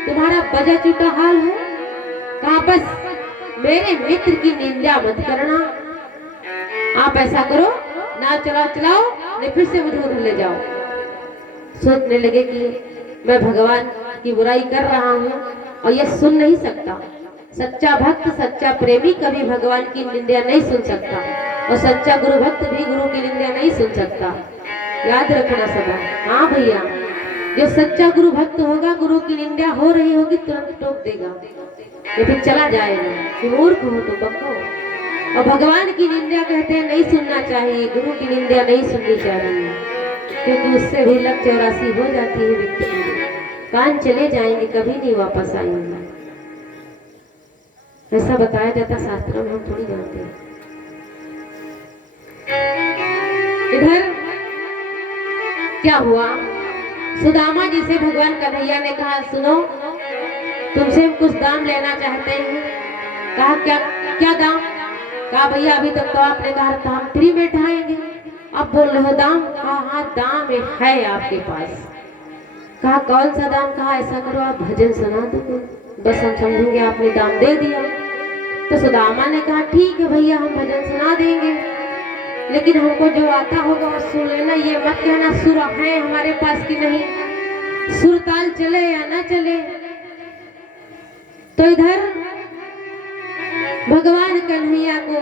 तुम्हारा बजा चुका हाल है। कहा बस मेरे मित्र की निंदा मत करना, आप ऐसा करो ना चलाओ नहीं फिर से मुझे उधर ले जाओ। सोचने लगे कि मैं भगवान की बुराई कर रहा हूँ और ये सुन नहीं सकता। सच्चा भक्त सच्चा प्रेमी कभी भगवान की निंदा नहीं सुन सकता। और सच्चा गुरु भक्त भी गुरु की निंदा नहीं सुन सकता, याद रखना सदा। हाँ भैया, जो सच्चा गुरु भक्त होगा गुरु की निंदा हो रही होगी तुरंत टोक देगा, ये फिर चला जाएगा कि मूर्ख हो तो बको। और भगवान की निंदा कहते हैं नहीं सुनना चाहिए, गुरु की निंदा नहीं सुननी चाहिए, क्योंकि उससे भी लग 84 हो जाती है व्यक्ति की, कान चले जाएंगे, कभी नहीं वापस आएंगे। ऐसा बताया जाता शास्त्रों में, हम थोड़ी जानते हैं। इधर क्या हुआ, सुदामा जी से भगवान कन्हैया ने कहा सुनो, तुमसे हम कुछ दाम लेना चाहते हैं। कहा क्या क्या दाम? कहा भैया अभी तक तो आपने कहा था हम फ्री में ढाएंगे, अब बोल रहे हो दाम? कहा हाँ दाम है आपके पास। कहा कौन सा दाम? कहा ऐसा करो आप भजन सुना दो, बस हम समझेंगे आपने दाम दे दिया। तो सुदामा ने कहा ठीक है भैया हम भजन सुना देंगे, लेकिन हमको जो आता होगा वो सुन लेना, ये मत कहना सुर है हमारे पास कि नहीं, सुर ताल चले या ना चले। तो इधर भगवान कन्हैया को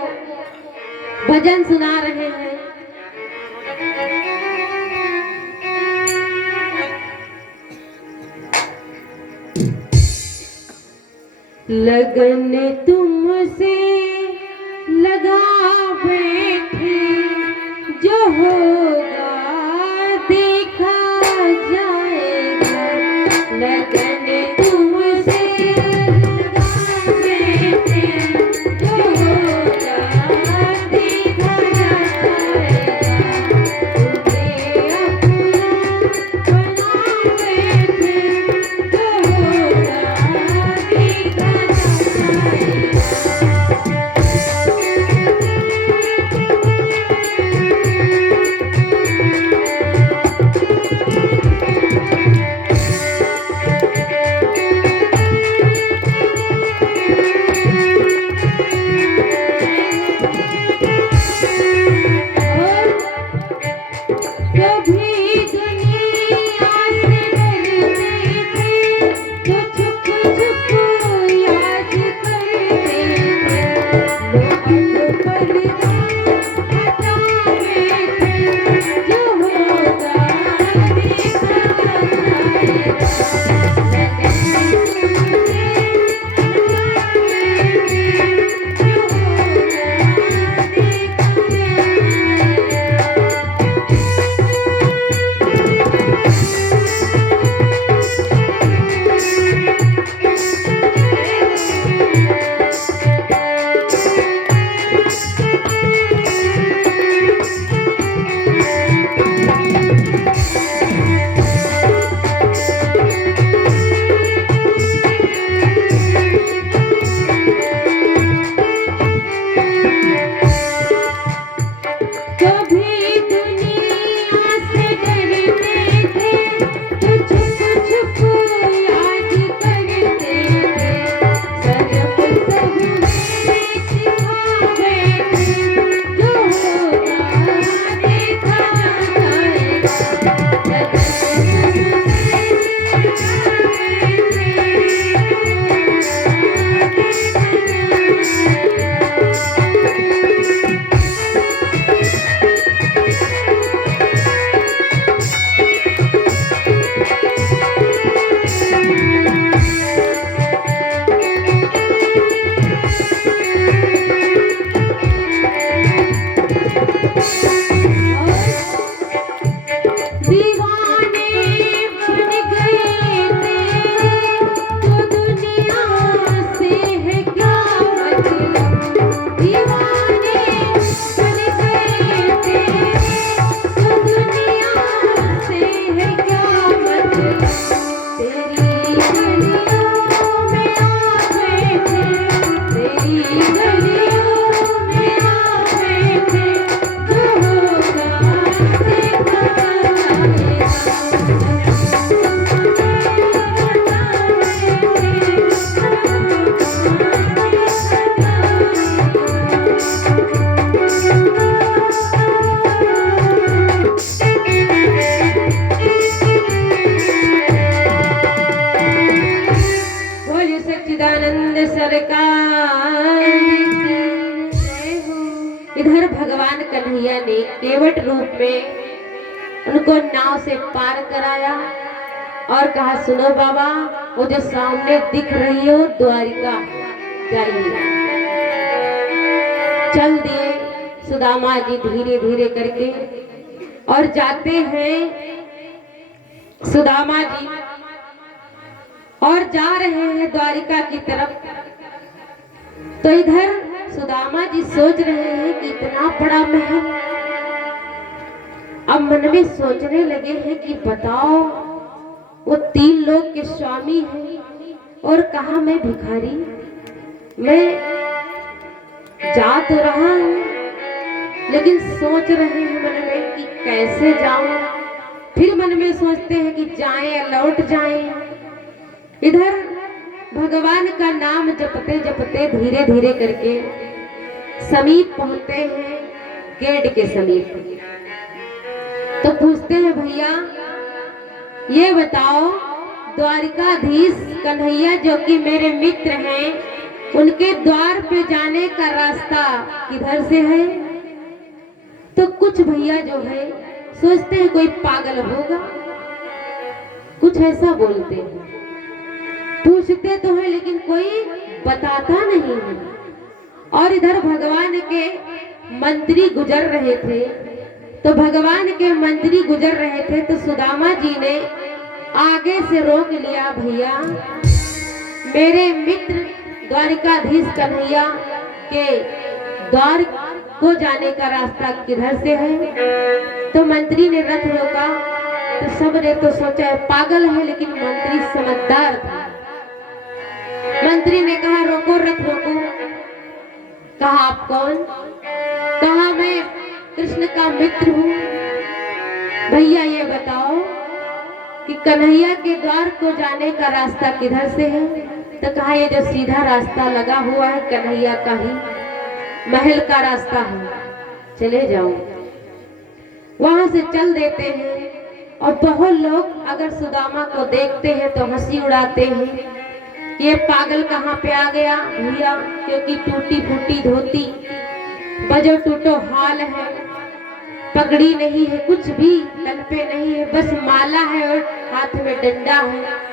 भजन सुना रहे हैं। लगन तुमसे लगा बैठे, जो होगा देखा जाएगा। लगन तुमसे लगा बैठे, जो होगा देखा जाएगा। तुम्हें अपना बना बैठे, जो होगा देखा जाएगा। कन्हैया ने केवट रूप में उनको नाव से पार कराया और कहा, सुनो बाबा, वो जो सामने दिख रही हो द्वारिका, जाइए। चल दिए सुदामा जी धीरे धीरे करके और जाते हैं सुदामा जी और जा रहे हैं द्वारिका की तरफ। तो इधर सुदामा जी सोच रहे हैं कि इतना बड़ा महल। अब मन में सोचने लगे हैं कि बताओ, वो 3 लोग के स्वामी हैं और कहा मैं भिखारी। मैं जा तो रहा हूं लेकिन सोच रहे हैं मन में कि कैसे जाऊं। फिर मन में सोचते हैं कि जाएं या लौट जाएं। इधर भगवान का नाम जपते जपते धीरे धीरे करके समीप पहुंचते हैं, गेट के समीप। तो पूछते हैं, भैया ये बताओ, द्वारिकाधीश कन्हैया जो कि मेरे मित्र हैं, उनके द्वार पे जाने का रास्ता किधर से है? तो कुछ भैया जो है सोचते हैं कोई पागल होगा, कुछ ऐसा बोलते हैं। पूछते तो है लेकिन कोई बताता नहीं है। और इधर भगवान के मंत्री गुजर रहे थे। तो भगवान के मंत्री गुजर रहे थे तो सुदामा जी ने आगे से रोक लिया, भैया मेरे मित्र द्वारिकाधीश कन्हैया के द्वार को जाने का रास्ता किधर से है? तो मंत्री ने रथ रोका। तो सबने तो सोचा पागल है, लेकिन मंत्री समझदार था। मंत्री ने कहा, रोको रथ रोको। कहा, आप कौन? कहा, मैं कृष्ण का मित्र हूँ। भैया ये बताओ कि कन्हैया के द्वार को जाने का रास्ता किधर से है? तो कहा, ये जो सीधा रास्ता लगा हुआ है कन्हैया का ही महल का रास्ता है, चले जाओ। वहां से चल देते हैं। और बहुत लोग अगर सुदामा को देखते हैं तो हंसी उड़ाते हैं, ये पागल कहाँ पे आ गया भैया, क्योंकि टूटी फूटी धोती, बजो टूटो हाल है, पगड़ी नहीं है, कुछ भी तन पे नहीं है, बस माला है और हाथ में डंडा है।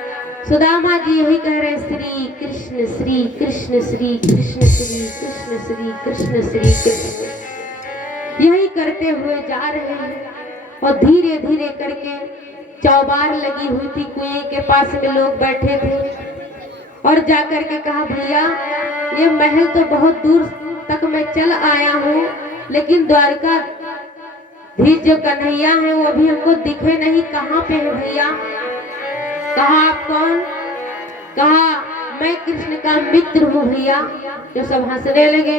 सुदामा जी यही कह रहे, श्री कृष्ण श्री कृष्ण श्री कृष्ण श्री कृष्ण श्री कृष्ण श्री कृष्ण, यही करते हुए जा रहे हैं। और धीरे धीरे करके चौबार लगी हुई थी, कुएं के पास में लोग बैठे थे। और जाकर के कहा, भैया ये महल तो बहुत दूर तक मैं चल आया हूँ, लेकिन द्वारका धीश जो कन्हैया है वो भी हमको दिखे नहीं, कहाँ पे है भैया? कहा, आप कौन? कहा, मैं कृष्ण का मित्र हूँ भैया। जो सब हंसने लगे,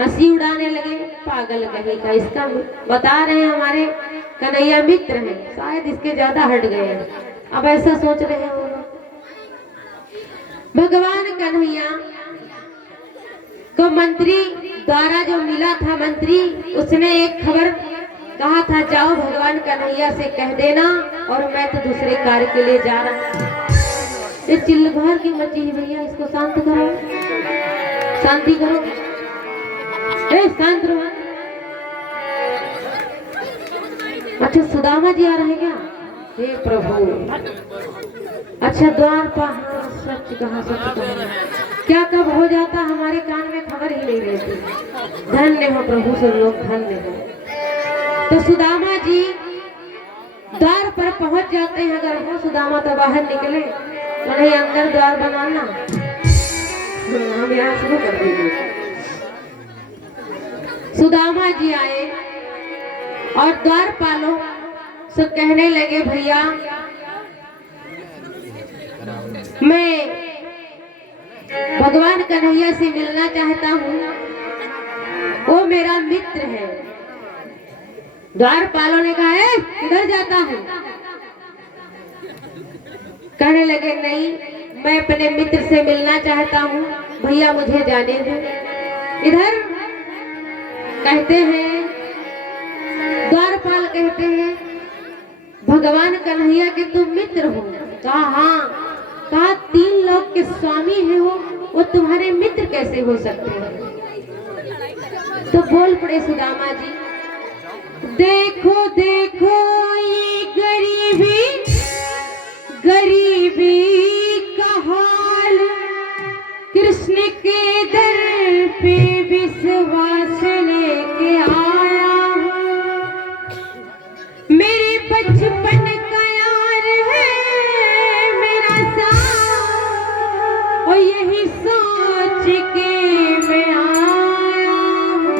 हंसी उड़ाने लगे, पागल कहीं का, इसका बता रहे हैं हमारे कन्हैया मित्र हैं, शायद इसके ज्यादा हट गए हैं। अब ऐसा सोच रहे हैं वो लोग। भगवान कन्हैया को मंत्री द्वारा जो मिला था, मंत्री उसने एक खबर कहा था, जाओ भगवान कन्हैया से कह देना और मैं तो दूसरे कार्य के लिए जा रहा हूँ। ये चिल्लघर की मची है भैया, इसको शांत करो, शांति करो, शांत रहो। अच्छा सुदामा जी आ रहे क्या? हे प्रभु, अच्छा द्वार पर, सच कहा, सच कहा, क्या कब हो जाता हमारे कान में खबर ही नहीं रहती। धन्य हो प्रभु, सब लोग धन्य हो। तो सुदामा जी द्वार पर पहुंच जाते हैं। अगर वो सुदामा तो बाहर निकले तो नहीं, अंदर द्वार बनाना, हम यहाँ शुरू कर देंगे। सुदामा जी आए और द्वार पालो सब कहने लगे, भैया मैं भगवान कन्हैया से मिलना चाहता हूँ, वो मेरा मित्र है। द्वारपालों ने कहा, किधर जाता हूँ? कहने लगे, नहीं मैं अपने मित्र से मिलना चाहता हूँ, भैया मुझे जाने दो। इधर कहते हैं, द्वारपाल कहते हैं, भगवान कन्हैया के तुम मित्र हो? कहा, हाँ। कहा, 3 लोग के स्वामी है वो तुम्हारे मित्र कैसे हो सकते हैं? तो बोल पड़े सुदामा जी, देखो देखो ये गरीबी गरीबी का हाल, कृष्ण के दर पे विश्वास लेके आया हूँ। मेरे बचपन का यार है मेरा साथ, और यही सोच के मैं आया हूँ।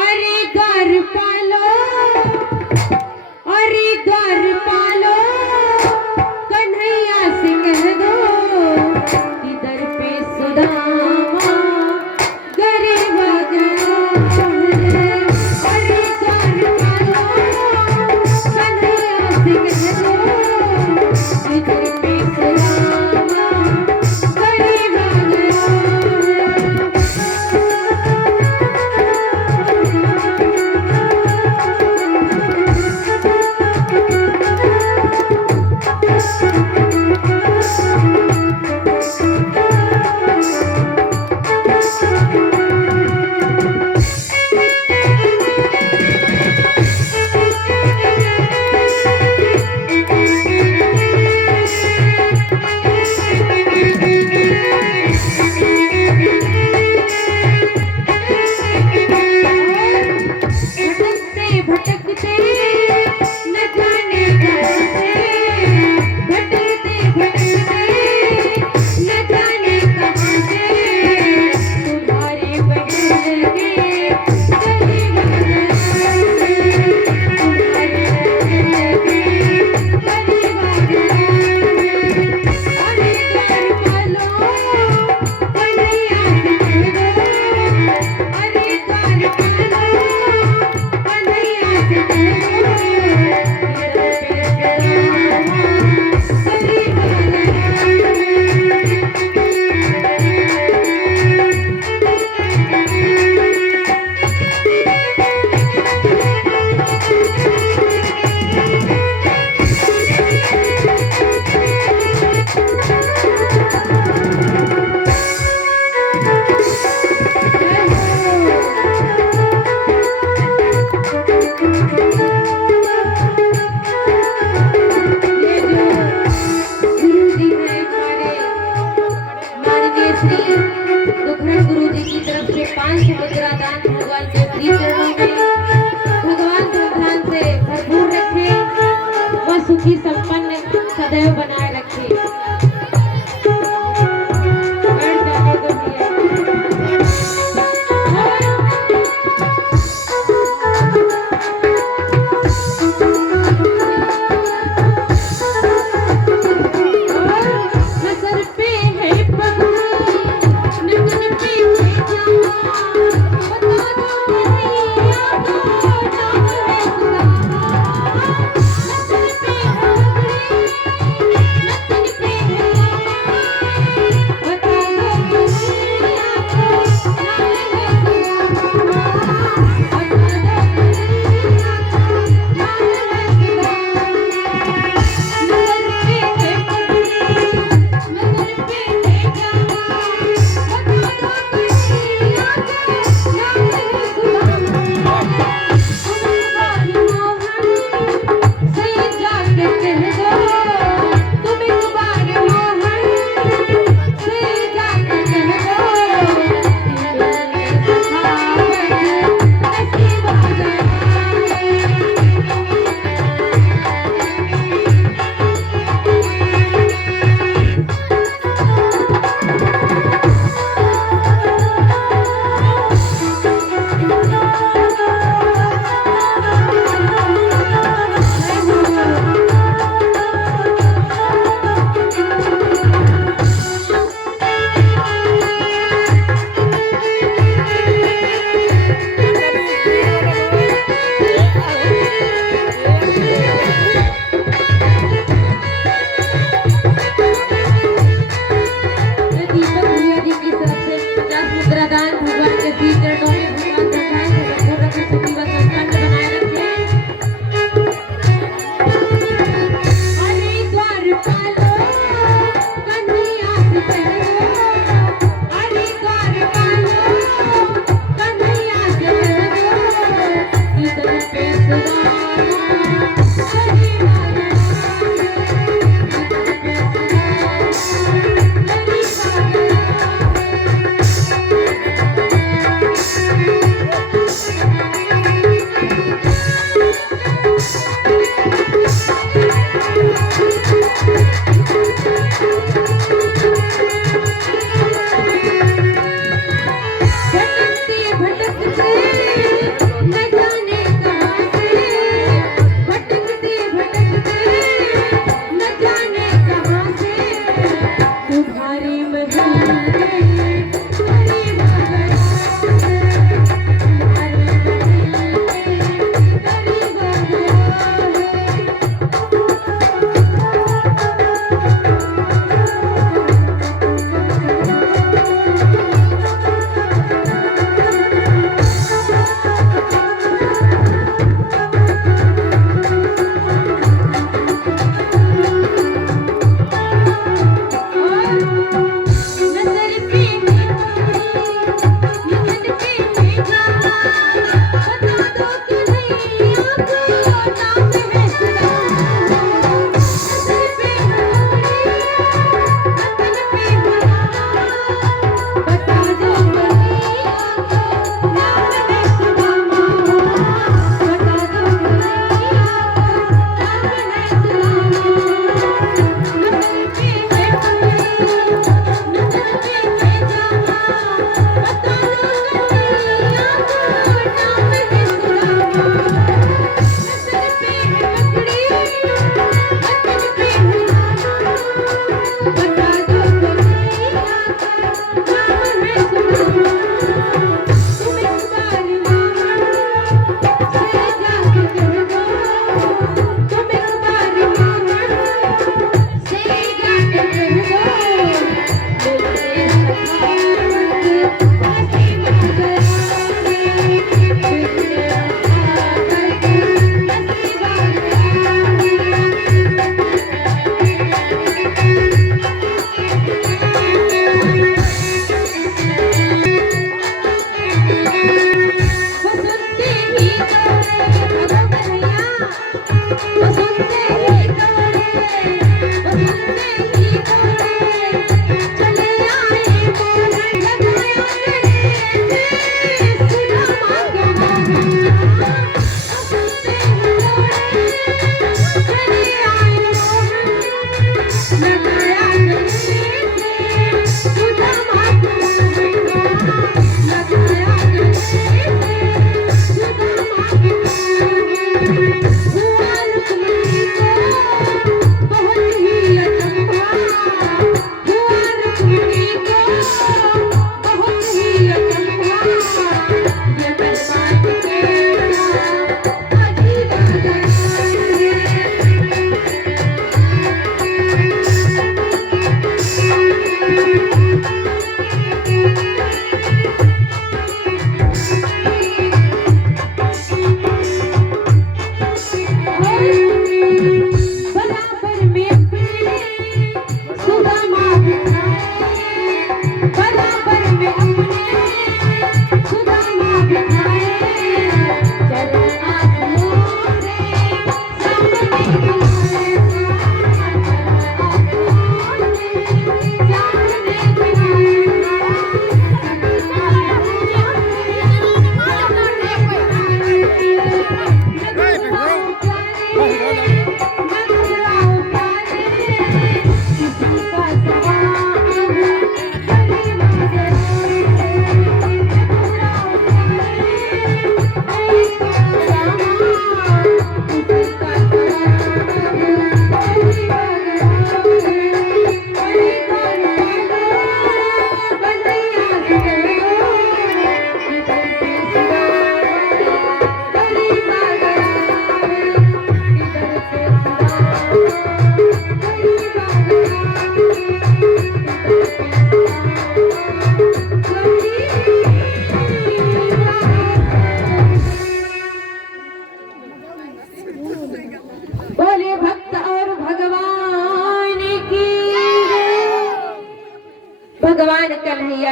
अरे घर पालो, अरे घर पालो, कन्हैया से कह दो कि दर पे सुदामा गरीब गया है। अरे घर पालो,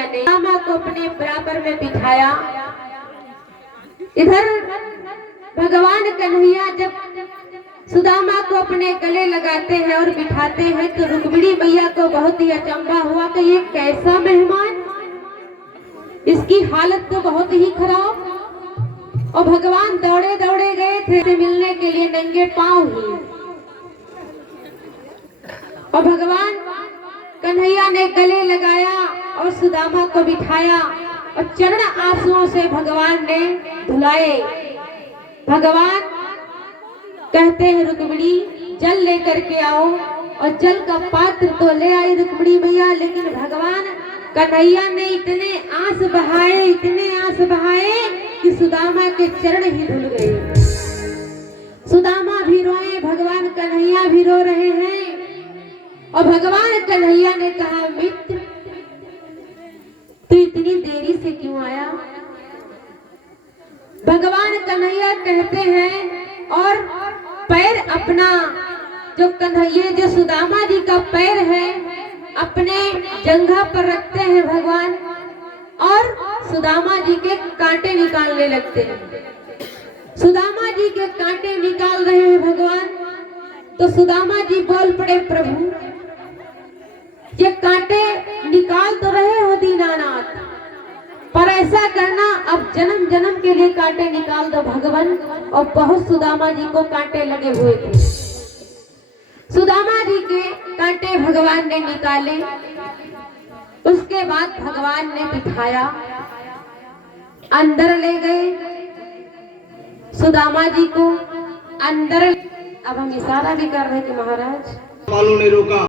ने सुदामा को अपने बराबर में बिठाया। इधर भगवान कन्हैया जब सुदामा को अपने गले लगाते हैं और बिठाते हैं तो रुक्मिणी मैया को बहुत ही अचंभा हुआ कि ये कैसा मेहमान, इसकी हालत तो बहुत ही खराब। और भगवान दौड़े दौड़े गए थे मिलने के लिए नंगे पांव ही, और भगवान कन्हैया ने गले लगाया और सुदामा को बिठाया और चरण आंसुओं से भगवान ने धुलाए। भगवान कहते हैं रुक्मिणी जल लेकर के आओ, और जल का पात्र तो ले आई रुक्मिणी मैया, लेकिन भगवान कन्हैया ने इतने आंस बहाए कि सुदामा के चरण ही धुल गए। सुदामा भी रोए, भगवान कन्हैया भी रो रहे हैं। और भगवान कन्हैया ने कहा मित्र तू इतनी देरी से क्यों आया। भगवान कन्हैया कहते हैं और पैर अपना जो कन्हैया जो सुदामा जी का पैर है अपने जंघा पर रखते हैं भगवान, और सुदामा जी के कांटे निकालने लगते हैं। सुदामा जी के कांटे निकाल रहे हैं भगवान, तो सुदामा जी बोल पड़े प्रभु ये कांटे निकाल तो रहे हो दीनानाथ, पर ऐसा करना अब जन्म जन्म के लिए कांटे निकाल दो भगवान। और बहुत सुदामा जी को कांटे लगे हुए थे। सुदामा जी के कांटे भगवान ने निकाले। उसके बाद भगवान ने बिठाया, अंदर ले गए सुदामा जी को अंदर। अब हम इशारा भी कर रहे कि महाराज वालों ने रोका।